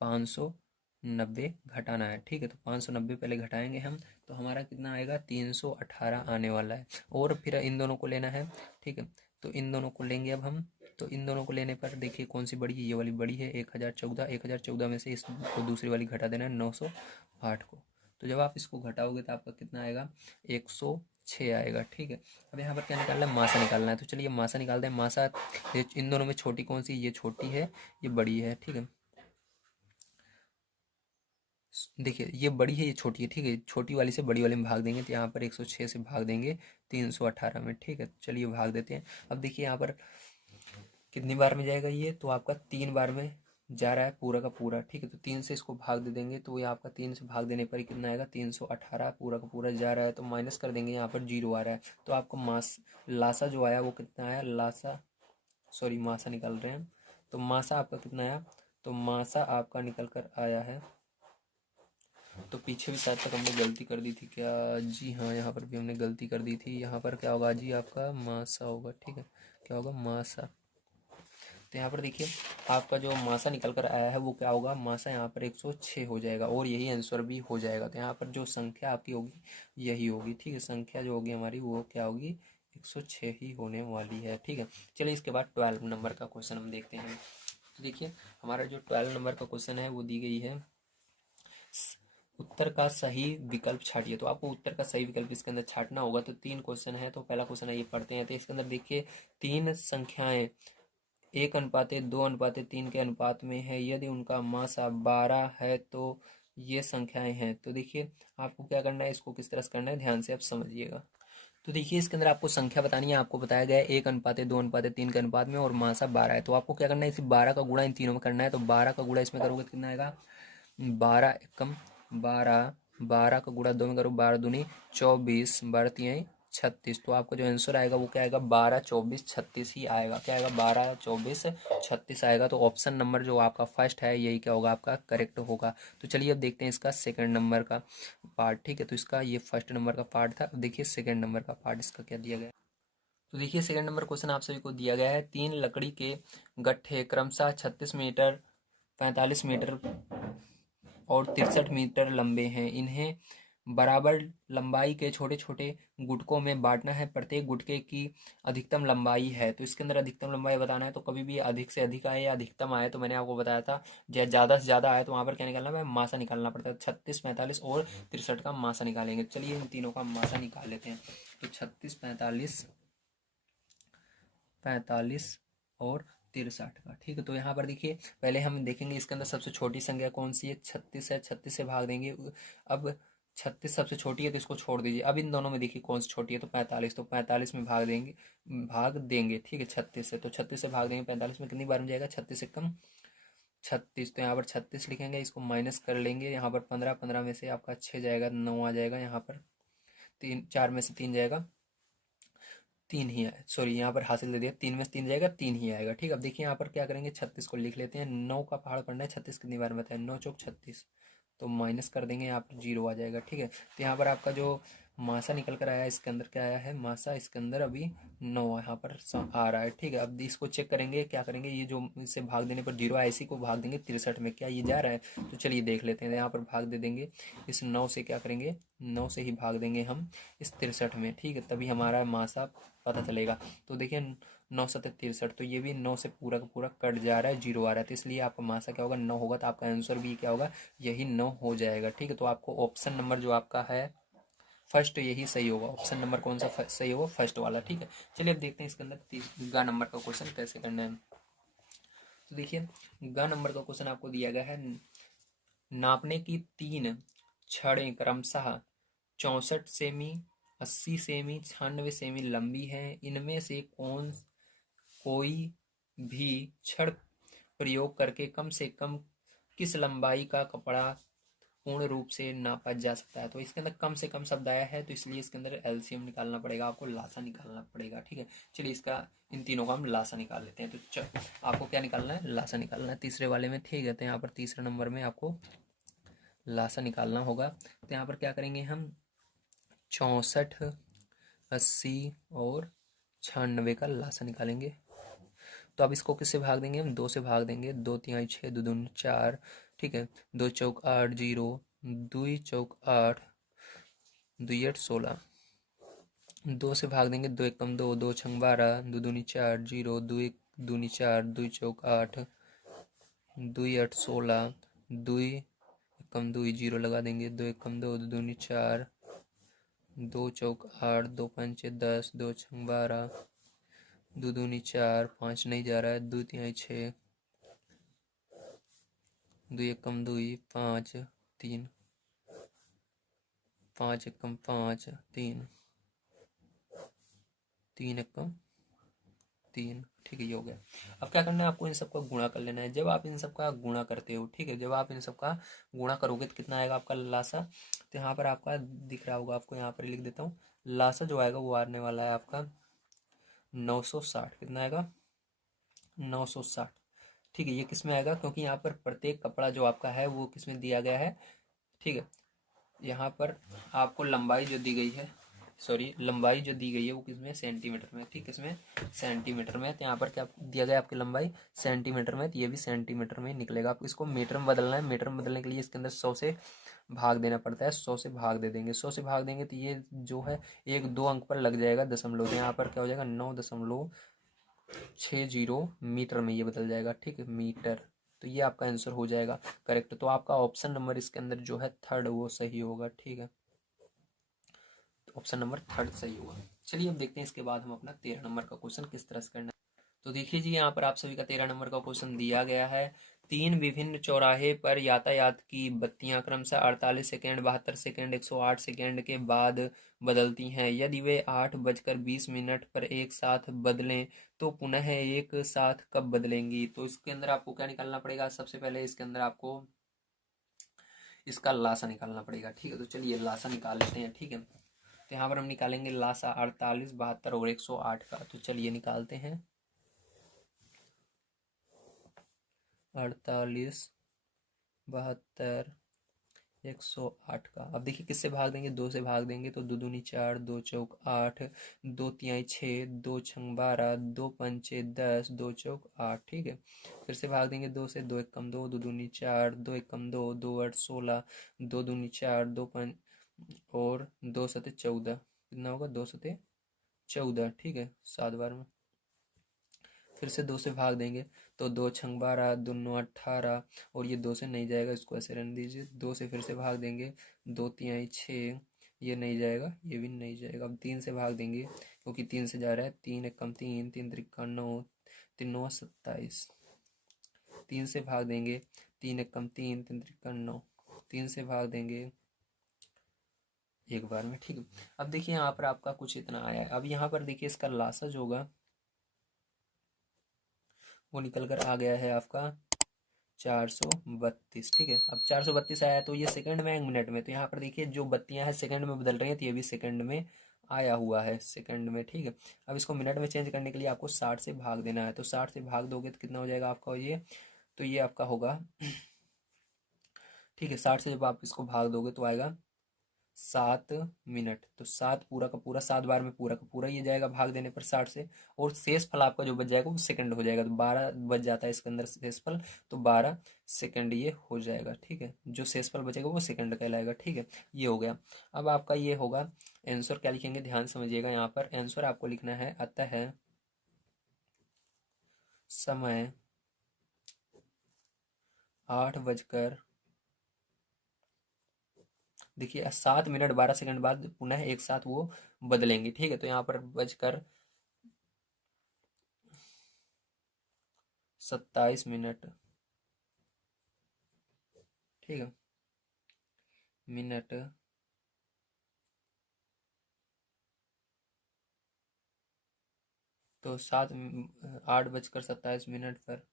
590 घटाना है, ठीक है। तो 590 पहले घटाएंगे हम, तो हमारा कितना आएगा, 318 आने वाला है। और फिर इन दोनों को लेना है, ठीक है। तो इन दोनों को लेंगे अब हम, तो इन दोनों को लेने पर देखिए कौन सी बड़ी है, ये वाली बड़ी है, 1014। 1014 में से इसको दूसरी वाली घटा देना है, 908 को। तो जब आप इसको घटाओगे तो आपका कितना आएगा, 106 आएगा, ठीक है। अब यहाँ पर क्या निकालना है, मासा निकालना है। तो चलिए मासा निकालते हैं। मासा, ये इन दोनों में छोटी कौन सी, ये छोटी है, ये बड़ी है, ठीक है। देखिए ये बड़ी है, ये छोटी है, ठीक है। छोटी वाली से बड़ी वाली में भाग देंगे, तो यहाँ पर 106 से भाग देंगे 318 में, ठीक है। चलिए भाग देते हैं। अब देखिए यहाँ पर कितनी बार में जाएगा ये, तो आपका 3 बार में जा रहा है पूरा का पूरा, ठीक है। तो 3 से इसको भाग दे देंगे, तो ये आपका 3 से भाग देने पर कितना आएगा, 318 पूरा का पूरा जा रहा है, तो माइनस कर देंगे, यहाँ पर 0 आ रहा है। तो आपको लासा जो आया वो कितना आया, लासा, सॉरी मासा निकाल रहे हैं, तो मासा आपका कितना आया, तो मासा आपका निकल कर आया है, तो पीछे भी शायद तक हमने गलती कर दी थी क्या, जी हाँ, यहाँ पर भी हमने गलती कर दी थी। यहाँ पर क्या होगा जी, आपका मासा होगा, ठीक है। क्या होगा, मासा। तो यहाँ पर देखिए आपका जो मासा निकल कर आया है वो क्या होगा, मासा यहाँ पर 106 हो जाएगा, और यही आंसर भी हो जाएगा। तो यहाँ पर जो संख्या आपकी होगी यही होगी, ठीक है। संख्या जो होगी हमारी वो क्या होगी, 106 ही होने वाली है, ठीक है। चलिए इसके बाद 12 नंबर का क्वेश्चन हम देखते हैं। तो देखिए हमारा जो 12 नंबर का क्वेश्चन है वो दी गई है, उत्तर का सही विकल्प छाटिए। तो आपको उत्तर का सही विकल्प इसके अंदर छाटना होगा। तो 3 क्वेश्चन है, तो पहला क्वेश्चन है ये पढ़ते हैं। तो इसके अंदर देखिए 3 संख्याएं 1:2:3 के अनुपात में है, यदि उनका मासा 12 है तो ये संख्याएं हैं। तो देखिए आपको क्या करना है, इसको किस तरह से करना है, ध्यान से आप समझिएगा। तो देखिए इसके अंदर आपको संख्या बतानी है, आपको बताया गया है 1:2:3 के अनुपात में और मासा 12 है। तो आपको क्या करना है, इस 12 का गुणा इन तीनों में करना है। तो 12 का गुणा इसमें करोगे तो कितना आएगा, 12 एकम 12, 12 का गुणा 2 में करो, 12 दूनी 24, 12 तिहाई 36। तो आपका जो आंसर आएगा वो क्या आएगा, 12, 24, 36 ही आएगा। क्या आएगा, 12, 24, 36 आएगा। तो ऑप्शन नंबर जो आपका फर्स्ट है यही क्या होगा, आपका करेक्ट होगा। तो चलिए अब देखते हैं इसका सेकंड नंबर का पार्ट, ठीक है। तो इसका ये फर्स्ट नंबर का पार्ट था, अब देखिए सेकंड नंबर का पार्ट इसका क्या दिया गया है। तो देखिए सेकंड नंबर क्वेश्चन आप सभी को दिया गया है, 3 लकड़ी के गट्ठे क्रमशः 36 मीटर, 45 मीटर और 63 मीटर लंबे हैं। इन्हें बराबर लंबाई के छोटे छोटे गुटकों में बांटना है। प्रत्येक गुटके की अधिकतम लंबाई है। तो इसके अंदर अधिकतम लंबाई बताना है। तो कभी भी अधिक से अधिक आए या अधिकतम आए, तो मैंने आपको बताया था ज़्यादा से ज़्यादा आए तो वहाँ पर क्या निकालना है, मासा निकालना पड़ता है। 36, 45 और 63 का मासा निकालेंगे। चलिए इन तीनों का मासा निकाल लेते हैं। तो 36, 45, 45 और 63 का, ठीक है। तो यहाँ पर देखिए पहले हम देखेंगे इसके अंदर सबसे छोटी संख्या कौन सी है, 36 है, 36 से भाग देंगे। अब 36 सबसे छोटी है तो इसको छोड़ दीजिए। अब इन दोनों में देखिए कौन सी छोटी है, तो 45, तो 45 में भाग देंगे, ठीक है, 36 से। तो 36 से भाग देंगे 45 में, कितनी बार में जाएगा, 36 से कम 36। तो यहाँ पर 36 लिखेंगे, इसको माइनस कर लेंगे। यहाँ पर 15, 15 में से आपका 6 जाएगा, 9 आ जाएगा। यहाँ पर 3, 4 में से 3 जाएगा, तीन ही है, सॉरी यहाँ पर हासिल दे दिया, 3 में से 3 जाएगा, 3 ही आएगा। ठीक है, अब देखिए यहाँ पर क्या करेंगे, 36 को लिख लेते हैं। 9 का पहाड़ पढ़ना है, 36 कितनी बार में बताया, 9 चौक 36, तो माइनस कर देंगे, यहाँ पर 0 आ जाएगा। ठीक है, तो यहाँ पर आपका जो मासा निकल कर आया है, इसके अंदर क्या आया है, मासा इसके अंदर अभी 9 यहाँ पर आ रहा है। ठीक है, अब इसको चेक करेंगे, क्या करेंगे, ये जो इससे भाग देने पर 0 आया, इसी को भाग देंगे 63 में, क्या ये जा रहा है, तो चलिए देख लेते हैं। यहाँ पर भाग दे देंगे, इस 9 से क्या करेंगे, 9 से ही भाग देंगे हम इस 63 में। ठीक है, तभी हमारा मासा पता चलेगा। तो देखिए 9 सत्तर 63, तो ये भी 9 से पूरा का पूरा कट जा रहा है, 0 आ रहा है, तो इसलिए आपका मासा क्या होगा, 9 होगा, तो आपका आंसर भी क्या होगा, यही 9 हो जाएगा। ठीक है, तो आपको ऑप्शन नंबर जो आपका है फर्स्ट, यही सही होगा। ऑप्शन नंबर कौन सा सही होगा, फर्स्ट वाला। ठीक है, चलिए अब देखते हैं इसके अंदर गा नंबर का क्वेश्चन कैसे करना है। तो देखिए गा नंबर का क्वेश्चन आपको दिया गया है, नापने की 3 छड़ें क्रमशः 64 सेमी, 80 सेमी, 96 सेमी लंबी है, इनमें से कोई भी छड़ प्रयोग करके कम से कम किस लंबाई का कपड़ा पूर्ण रूप से नापा जा सकता है। तो इसके अंदर कम से कम शब्द आया है, तो इसलिए इसके अंदर एलसीएम निकालना पड़ेगा, आपको लासा निकालना पड़ेगा। ठीक है, चलिए इसका इन तीनों का हम लासा निकाल लेते हैं। तो आपको क्या निकालना है, लासा निकालना है तीसरे वाले में। ठीक है, तो यहाँ पर तीसरे नंबर में आपको लासा निकालना होगा। तो यहाँ पर क्या करेंगे हम, 64, 80 और 96 का लासा निकालेंगे। तो अब इसको किससे भाग देंगे हम, 2 से भाग देंगे, 2 तिहाई 6, 2 दूनी 4। ठीक है, 2 चौक 8, 0, 2 चौक 8, 2 8 16, 2 से भाग देंगे, 2 एक कम 2, 2 छंग 12, 2 दूनी 4, 0, 2 एक दूनी 4, 2 चौक 8, 2 8 16, 2 कम 2, 0 लगा देंगे, 2 एक कम 2, 2 दूनी 4, 2 चौक 8, 2 पंचे 10, 2 छंग 12, 2 दूनी 4, 5 नहीं जा रहा है, 2 तिहाई 6, 2 एक कम 2, 5 3, 5 एक कम 5 3, 3 एक कम 3। ठीक है, ये हो गया। अब क्या करना है, आपको इन सबका गुणा कर लेना है। जब आप इन सबका गुणा करते हो, ठीक है, जब आप इन सबका गुणा करोगे तो कितना आएगा आपका लासा, तो यहाँ पर आपका दिख रहा होगा आपको, यहाँ पर लिख देता हूँ। लासा जो आएगा वो आने वाला है आपका 960। कितना आएगा, 960। ठीक है, ये किस में आएगा, क्योंकि यहाँ पर प्रत्येक कपड़ा जो आपका है वो किस में दिया गया है। ठीक है, यहाँ पर आपको लंबाई जो दी गई है, सॉरी लंबाई जो दी गई है वो किसमें, सेंटीमीटर में। ठीक, किसमें, सेंटीमीटर में। तो यहाँ पर क्या दिया गया आपकी लंबाई सेंटीमीटर में, तो ये भी सेंटीमीटर में निकलेगा। आपको इसको मीटर में बदलना है, मीटर में बदलने के लिए इसके अंदर 100 से भाग देना पड़ता है, 100 से भाग दे देंगे, 100 से भाग देंगे तो ये जो है 1 2 अंक पर लग जाएगा दशमलव, तो यहाँ पर क्या हो जाएगा 9.60 मीटर में ये बदल जाएगा। ठीक है, मीटर, तो ये आपका आंसर हो जाएगा करेक्ट। तो आपका ऑप्शन नंबर इसके अंदर जो है थर्ड वो सही होगा। ठीक है, ऑप्शन नंबर थर्ड सही हुआ। चलिए अब देखते हैं इसके बाद हम अपना 13 नंबर का क्वेश्चन किस तरह से करना है। तो देख लीजिए यहाँ पर आप सभी का 13 नंबर का क्वेश्चन दिया गया है। 3 विभिन्न चौराहे पर यातायात की बत्तियां क्रमशः 48 सेकेंड, 72 सेकेंड, 108 सेकेंड के बाद बदलती हैं। यदि वे 8:20 पर एक साथ बदलें तो पुनः एक साथ कब बदलेंगी। तो इसके अंदर आपको क्या निकालना पड़ेगा, सबसे पहले इसके अंदर आपको इसका लासा निकालना पड़ेगा। ठीक है, तो चलिए लासा निकाल लेते हैं। ठीक है, तो यहाँ पर हम निकालेंगे लासा 48, 72 और 108 का। तो चलिए निकालते हैं, 48, 72, 108 का। अब देखिए किससे भाग देंगे, 2 से भाग देंगे, तो 2 दूनी 4, 2 चौक 8, 2 तिहाई 6, 2 छंग 12, 2 पंचे 10, 2 चौक 8। ठीक है, फिर से भाग देंगे 2 से, 2 एक कम 2, 2 दूनी 4, 2 एक कम 2, 2 8 16, 2 दूनी 4, 2 पंच और 2 सते 14। कितना होगा, 2 सते 14। ठीक है, 7 बार में। फिर से 2 से भाग देंगे, तो 2 छंग 12, 2 9 18, और ये 2 से नहीं जाएगा, इसको ऐसे रहने दीजिए। 2 से फिर से भाग देंगे, 2 तिहाई 6, ये नहीं जाएगा, ये भी नहीं जाएगा। अब 3 से भाग देंगे, क्योंकि 3 से जा रहा है, 3 एक कम 3, 3 त्रिका 9, 3 9 27। 3 से भाग देंगे, 3 एक कम 3, 3 त्रिका 9, 3 से भाग देंगे एक बार में। ठीक है, अब देखिए यहाँ पर आपका कुछ इतना आया है। अब यहाँ पर देखिए इसका लासा जो होगा वो निकल कर आ गया है आपका 432। ठीक है, अब 432 आया, तो ये सेकंड में मिनट में, तो यहाँ पर देखिए जो बत्तियां हैं सेकंड में बदल रही हैं, तो ये भी सेकंड में आया हुआ है सेकंड में, ठीक है। अब इसको मिनट में चेंज करने के लिए आपको 60 से भाग देना है, तो 60 से भाग दोगे तो कितना हो जाएगा आपका ये, तो ये आपका होगा ठीक है, 60 से जब आप इसको भाग दोगे तो आएगा 7 मिनट। तो 7 पूरा का पूरा, 7 बार में पूरा का पूरा ये जाएगा भाग देने पर 60 से, और शेष फल आपका जो बच जाएगा वो सेकंड हो जाएगा, तो 12 बच जाता है इसके अंदर शेष फल, तो 12 सेकंड ये हो जाएगा, ठीक है। जो शेष फल बचेगा वो सेकंड कहलाएगा, ठीक है। ये हो गया। अब आपका ये होगा आंसर, क्या लिखेंगे ध्यान समझिएगा, यहाँ पर आंसर आपको लिखना है, अतः समय 8 बजकर, देखिए 7 मिनट 12 सेकंड बाद पुनः एक साथ वो बदलेंगे, ठीक है। तो यहाँ पर 8 बजकर 27 मिनट, ठीक है, मिनट, तो 8 बजकर 27 मिनट पर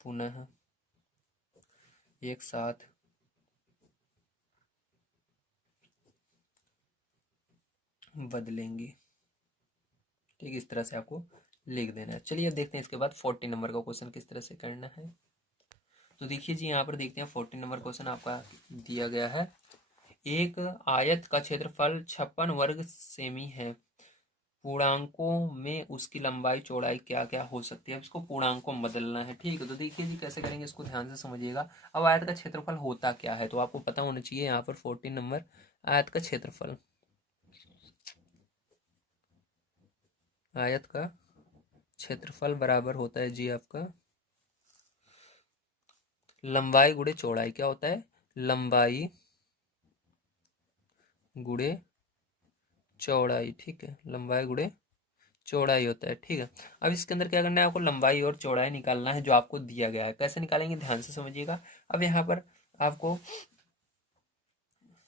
पुनः एक साथ बदलेंगे, ठीक, इस तरह से आपको लिख देना है। चलिए अब देखते हैं इसके बाद 40 नंबर का क्वेश्चन किस तरह से करना है। तो देखिए जी, यहाँ पर देखते हैं 40 नंबर क्वेश्चन आपका दिया गया है। एक आयत का क्षेत्रफल 56 वर्ग सेमी है, पूर्णांकों में उसकी लंबाई चौड़ाई क्या क्या हो सकती है। अब इसको पूर्णांकों में बदलना है, ठीक है। तो देखिए जी कैसे करेंगे, इसको ध्यान से समझिएगा। अब आयत का क्षेत्रफल होता क्या है, तो आपको पता होना चाहिए। यहाँ पर 14 नंबर, आयत का क्षेत्रफल, आयत का क्षेत्रफल बराबर होता है जी आपका लंबाई गुणे चौड़ाई। क्या होता है, लंबाई गुणे चौड़ाई, ठीक है, लंबाई गुणे चौड़ाई होता है, ठीक है। अब इसके अंदर क्या करना है, आपको लंबाई और चौड़ाई निकालना है जो आपको दिया गया है। कैसे निकालेंगे ध्यान से समझिएगा। अब यहाँ पर आपको,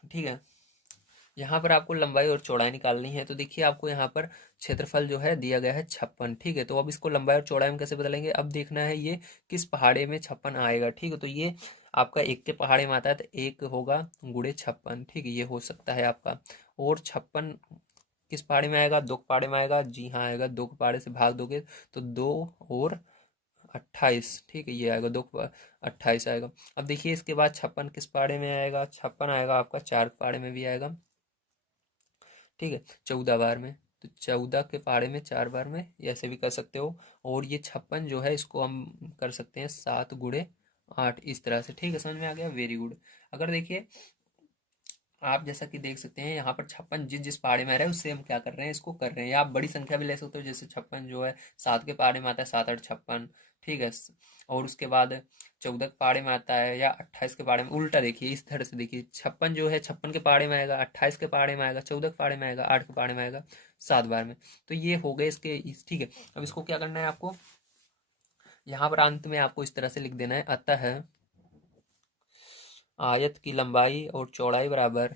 ठीक है, यहाँ पर आपको लंबाई और चौड़ाई निकालनी है। तो देखिए आपको यहाँ पर क्षेत्रफल जो है दिया गया है 56, ठीक है। तो अब इसको लंबाई और चौड़ाई में कैसे बदलेंगे, अब देखना है ये किस पहाड़े में 56 आएगा, ठीक है। तो ये आपका एक के पहाड़े में आता है, तो एक होगा गुणे 56, ठीक है, ये हो सकता है आपका। और 56 किस पहाड़े में आएगा, दो पहाड़े में आएगा, जी हाँ आएगा, दो पहाड़े से भाग दोगे तो 2 और 28, ठीक है, ये आएगा 2 28 आएगा। अब देखिए इसके बाद 56 किस पहाड़े में आएगा, 56 आएगा आपका 4 पहाड़े में भी आएगा, ठीक है, 14 बार में। तो 14 के पहाड़े में 4 बार में, ऐसे भी कर सकते हो। और ये 56 जो है इसको हम कर सकते हैं 7 गुणे 8, इस तरह से, ठीक है, समझ में आ गया, वेरी गुड। अगर देखिए आप जैसा कि देख सकते हैं यहाँ पर 56 जिस जिस पहाड़े में आ रहा है उससे हम क्या कर रहे हैं, इसको कर रहे हैं। या आप बड़ी संख्या भी ले सकते हो, जैसे 56 जो है 7 के पहाड़े में आता है, 7 8 56, ठीक है। और उसके बाद 14 के पहाड़े में आता है, या 28 के पहाड़े में, उल्टा देखिए इस तरह से देखिए, 56 जो है 56 के पहाड़े में आएगा, 28 के पहाड़े में आएगा, 14 के पहाड़े में आएगा, 8 के पहाड़े में आएगा, 7 बार में। तो ये हो गए इसके ठीक है। अब इसको क्या करना है आपको, यहाँ पर अंत में आपको इस तरह से लिख देना है, अतः आयत की लंबाई और चौड़ाई बराबर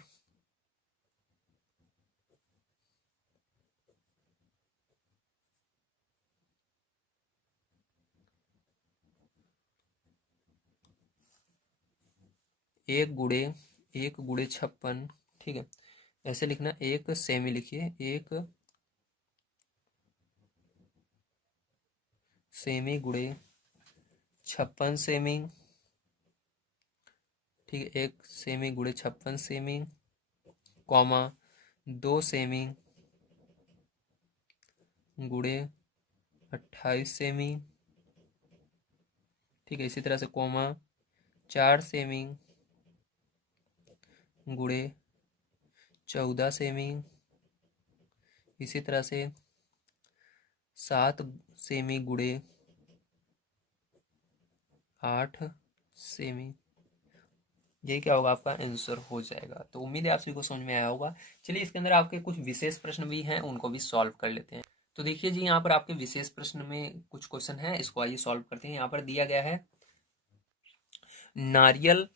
एक गुणे 56, ठीक है, ऐसे लिखना, एक सेमी लिखिए, एक सेमी गुणे 56 सेमी, ठीक है, एक सेमी गुणे 56 सेमी, कॉमा 2 सेमी गुणे 28 सेमी, ठीक है, इसी तरह से कॉमा 4 सेमी गुणे 14 सेमी, इसी तरह से 7 सेमी गुणे 8 सेमी। यही क्या होगा, आपका आंसर हो जाएगा। तो उम्मीद है आप सभी को समझ में आया होगा। चलिए इसके अंदर आपके कुछ विशेष प्रश्न भी हैं, उनको भी सॉल्व कर लेते हैं। तो देखिए जी, यहाँ पर आपके विशेष प्रश्न में कुछ क्वेश्चन है, इसको आइए सॉल्व करते हैं। यहाँ पर दिया गया है, नारियल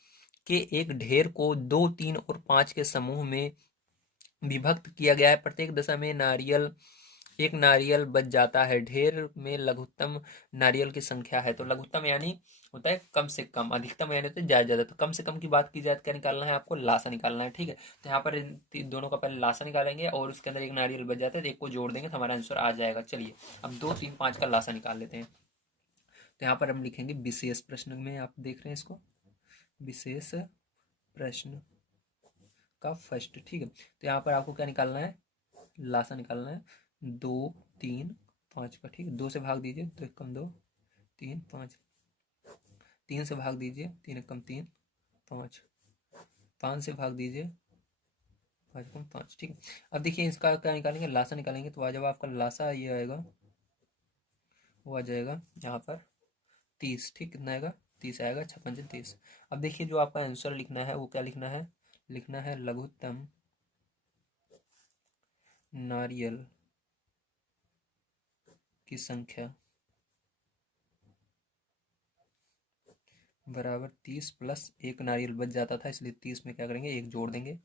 के एक ढेर को 2 3 और 5 के समूह में विभक्त किया गया है। प्रत्येक दशा में एक नारियल बच जाता है। ढेर में लघुत्तम नारियल की संख्या है। तो लघुत्तम यानी होता है कम से कम, अधिकतम यानी तो ज्यादा ज्यादा। तो कम से कम की बात की जाए तो क्या निकालना है आपको, लासा निकालना है, ठीक है। तो यहाँ पर इन दोनों का पहले लासा निकालेंगे और उसके अंदर एक नारियल बच जाता है, तो एक को जोड़ देंगे तो हमारा आंसर आ जाएगा। चलिए अब 2 3 5 का लासा निकाल लेते हैं। तो यहाँ पर हम लिखेंगे विशेष प्रश्न में, आप देख रहे हैं इसको, विशेष प्रश्न का फर्स्ट, ठीक है। तो यहाँ पर आपको क्या निकालना है, लासा निकालना है 2 3 5 का, ठीक है। 2 से भाग दीजिए, 2 एक कम 2, 3 5, 3 से भाग दीजिए, 3 एक कम 3 5, 5 से भाग दीजिए, 5 कम 5, ठीक है। अब देखिए इसका क्या निकालेंगे, लासा निकालेंगे। तो आज जब आपका लासा ये आएगा, वो आ जाएगा यहाँ पर 30, ठीक। कितना आएगा, 30 आएगा, 56 30। अब देखिए जो आपका आंसर लिखना है वो क्या लिखना है, लिखना है लघुत्तम नारियल की संख्या बराबर 30 प्लस एक नारियल बच जाता था, इसलिए 30 में क्या करेंगे, एक जोड़ देंगे,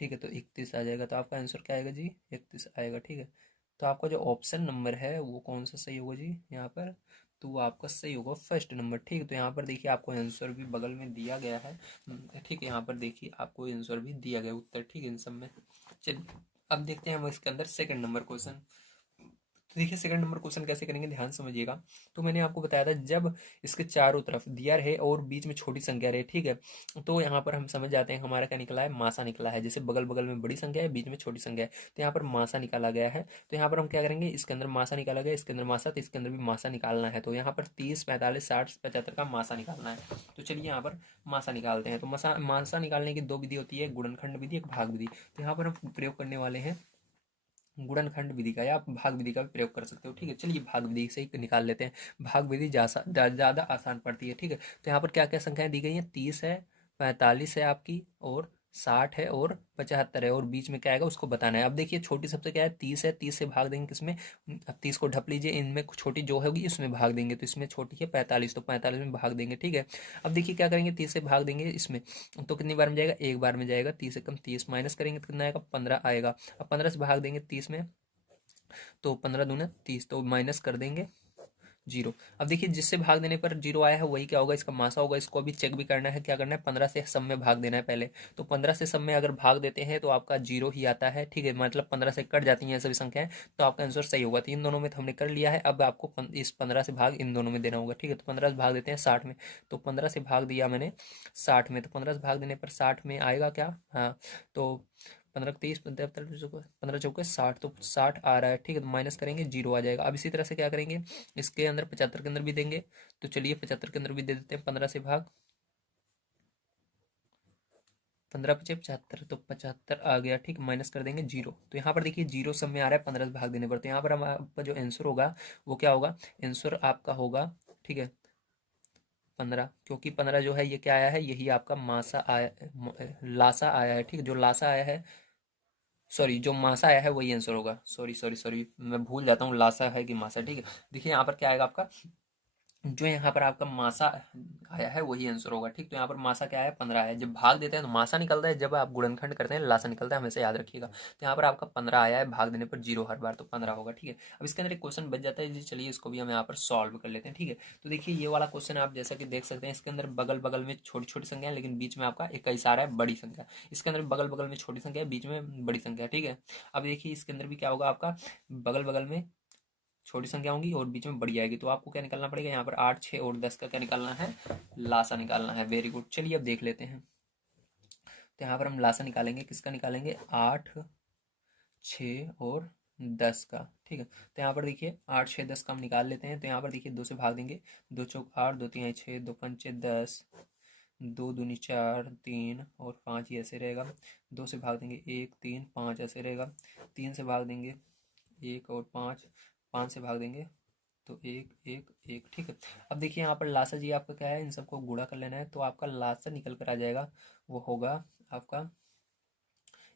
ठीक है। तो 31 आ जाएगा। तो आपका आंसर क्या आएगा जी, 31 आएगा, ठीक है। तो आपका जो ऑप्शन नंबर है वो कौन सा सही होगा जी यहाँ पर, तो वो आपका सही होगा फर्स्ट नंबर, ठीक है। तो यहाँ पर देखिए आपको आंसर भी बगल में दिया गया है, ठीक है। यहाँ पर देखिए आपको आंसर भी दिया गया, उत्तर, ठीक है, इन सब में। चलिए अब देखते हैं हम इसके अंदर सेकंड नंबर क्वेश्चन। तो देखिए सेकंड नंबर क्वेश्चन कैसे करेंगे, ध्यान समझिएगा। तो मैंने आपको बताया था जब इसके चारों तरफ दिया रहे और बीच में छोटी संख्या रहे, ठीक है, तो यहाँ पर हम समझ जाते हैं हमारा क्या निकला है, मासा निकला है। जैसे बगल बगल में बड़ी संख्या है, बीच में छोटी संख्या है, तो यहाँ पर मासा निकाला गया है। तो यहाँ पर हम क्या करेंगे, इसके अंदर मासा निकाला गया, इसके अंदर मासा, तो इसके अंदर भी मासा निकालना है। तो यहाँ पर 30 45 60 75 का मासा निकालना है। तो चलिए यहाँ पर मासा निकालते हैं। तो मासा मासा निकालने की दो विधि होती है, गुणनखंड विधि, एक भाग विधि। तो यहाँ पर हम प्रयोग करने वाले हैं गुणनखंड विधि का, या आप भाग विधि का भी प्रयोग कर सकते हो, ठीक है। चलिए भाग विधि से ही निकाल लेते हैं, भाग विधि ज़्यादा आसान पड़ती है, ठीक है। तो यहाँ पर क्या क्या संख्याएं दी गई हैं, 30 है, 45 है आपकी, और 60 है, और 75 है, और बीच में क्या आएगा उसको बताना है। अब देखिए छोटी सबसे क्या है, 30 है, 30 से भाग देंगे किसमें, अब 30 को ढप लीजिए, इनमें छोटी जो होगी इसमें भाग देंगे, तो इसमें छोटी है 45, तो 45 में भाग देंगे, ठीक है। अब देखिए क्या करेंगे, 30 से भाग देंगे इसमें, तो कितनी बार में जाएगा, एक बार में जाएगा। 30 से कम 30 माइनस करेंगे तो कितना आएगा, 15 आएगा। अब 15 से भाग देंगे 30 में, तो 15 दूना 30, तो माइनस कर देंगे 0। अब देखिए जिससे भाग देने पर 0 आया है वही क्या होगा, इसका मासा होगा। इसको अभी चेक भी करना है, क्या करना है, 15 से सब में भाग देना है पहले। तो 15 से सब में अगर भाग देते हैं तो आपका 0 ही आता है, ठीक है। मतलब 15 से कट जाती हैं सभी संख्याएं, तो आपका आंसर सही होगा। तो इन दोनों में तो हमने कर लिया है, अब आपको इस 15 से भाग इन दोनों में देना होगा, ठीक है। तो 15 से भाग देते हैं 60 में, तो 15 से भाग दिया मैंने 60 में, तो 15 से भाग देने पर 60 में आएगा क्या, हाँ, तो 15 30 15 चौके 60, तो 60 आ रहा है, ठीक है। तो माइनस करेंगे 0 आ जाएगा। अब इसी तरह से क्या करेंगे, इसके अंदर 75 के अंदर भी देंगे, तो चलिए 75 के अंदर भी दे देते हैं, 15 से भाग, 15 पचे 75, तो 75 आ गया, ठीक। माइनस कर देंगे 0, तो यहाँ पर देखिए 0 सब में आ रहा है 15 से भाग देने पर, तो यहाँ पर हम आपका जो आंसर होगा वो क्या होगा, आंसर आपका होगा, ठीक है, 15, क्योंकि 15 जो है ये क्या आया है, यही आपका मासा आया, लासा आया है, ठीक है। जो लासा आया है, सॉरी, जो मासा आया है वही आंसर होगा। सॉरी सॉरी सॉरी, मैं भूल जाता हूँ लासा है कि मासा, ठीक है। देखिए यहाँ पर क्या आएगा आपका, जो यहाँ पर आपका मासा आया है वही आंसर होगा, ठीक। तो यहाँ पर मासा क्या है, 15 है। जब भाग देते हैं तो मासा निकलता है, जब आप गुणनखंड करते हैं लासा निकलता है, हमेशा याद रखिएगा। तो यहाँ पर आपका 15 आया है, भाग देने पर 0 हर बार, तो 15 होगा, ठीक है। अब इसके अंदर एक क्वेश्चन बच जाता है जी, चलिए इसको भी हम यहाँ पर सॉल्व कर लेते हैं, ठीक है। तो देखिए ये वाला क्वेश्चन आप जैसा कि देख सकते हैं, इसके अंदर बगल बगल में छोटी छोटी संख्या है, लेकिन बीच में आपका एक इशारा है बड़ी संख्या। इसके अंदर बगल बगल में छोटी संख्या है, बीच में बड़ी संख्या, ठीक है। अब देखिए इसके अंदर भी क्या होगा, आपका बगल बगल में छोटी संख्या होंगी और बीच में बड़ी आएगी, तो आपको क्या निकालना पड़ेगा, यहाँ पर 8 6 और 10 का क्या निकालना है, लासा निकालना है। वेरी गुड, चलिए अब देख लेते हैं। तो यहाँ पर हम लासा निकालेंगे, किसका निकालेंगे, 8 6 और 10 का, ठीक है। तो यहाँ पर देखिए 8 6 10 का हम निकाल लेते हैं। तो यहाँ पर देखिए 2 से भाग देंगे, 2 चौक 8, 2 3 6, 2 पंचे 10, 2 दूनी 4, 3 और 5 ही ऐसे रहेगा। 2 से भाग देंगे 1 3 5 ऐसे रहेगा। 3 से भाग देंगे 1 और 5, 5 से भाग देंगे तो 1 1 1, ठीक है। अब देखिए यहाँ पर लासा जी आपका क्या है, इन सबको गुणा कर लेना है, तो आपका लासा निकल कर आ जाएगा, वो होगा आपका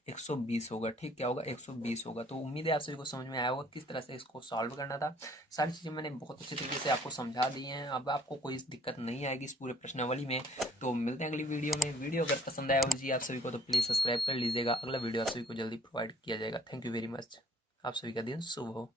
120 होगा, ठीक। क्या होगा, 120 होगा। तो उम्मीद है आप सभी को समझ में आया होगा किस तरह से इसको सॉल्व करना था। सारी चीज़ें मैंने बहुत अच्छे तरीके से आपको समझा दी हैं, अब आपको कोई दिक्कत नहीं आएगी इस पूरे प्रश्नावली में। तो मिलते हैं अगली वीडियो में। वीडियो अगर पसंद आया हो जी आप सभी को, तो प्लीज़ सब्सक्राइब कर लीजिएगा। अगला वीडियो आप सभी को जल्दी प्रोवाइड किया जाएगा। Thank you very much. आप सभी का दिन शुभ हो।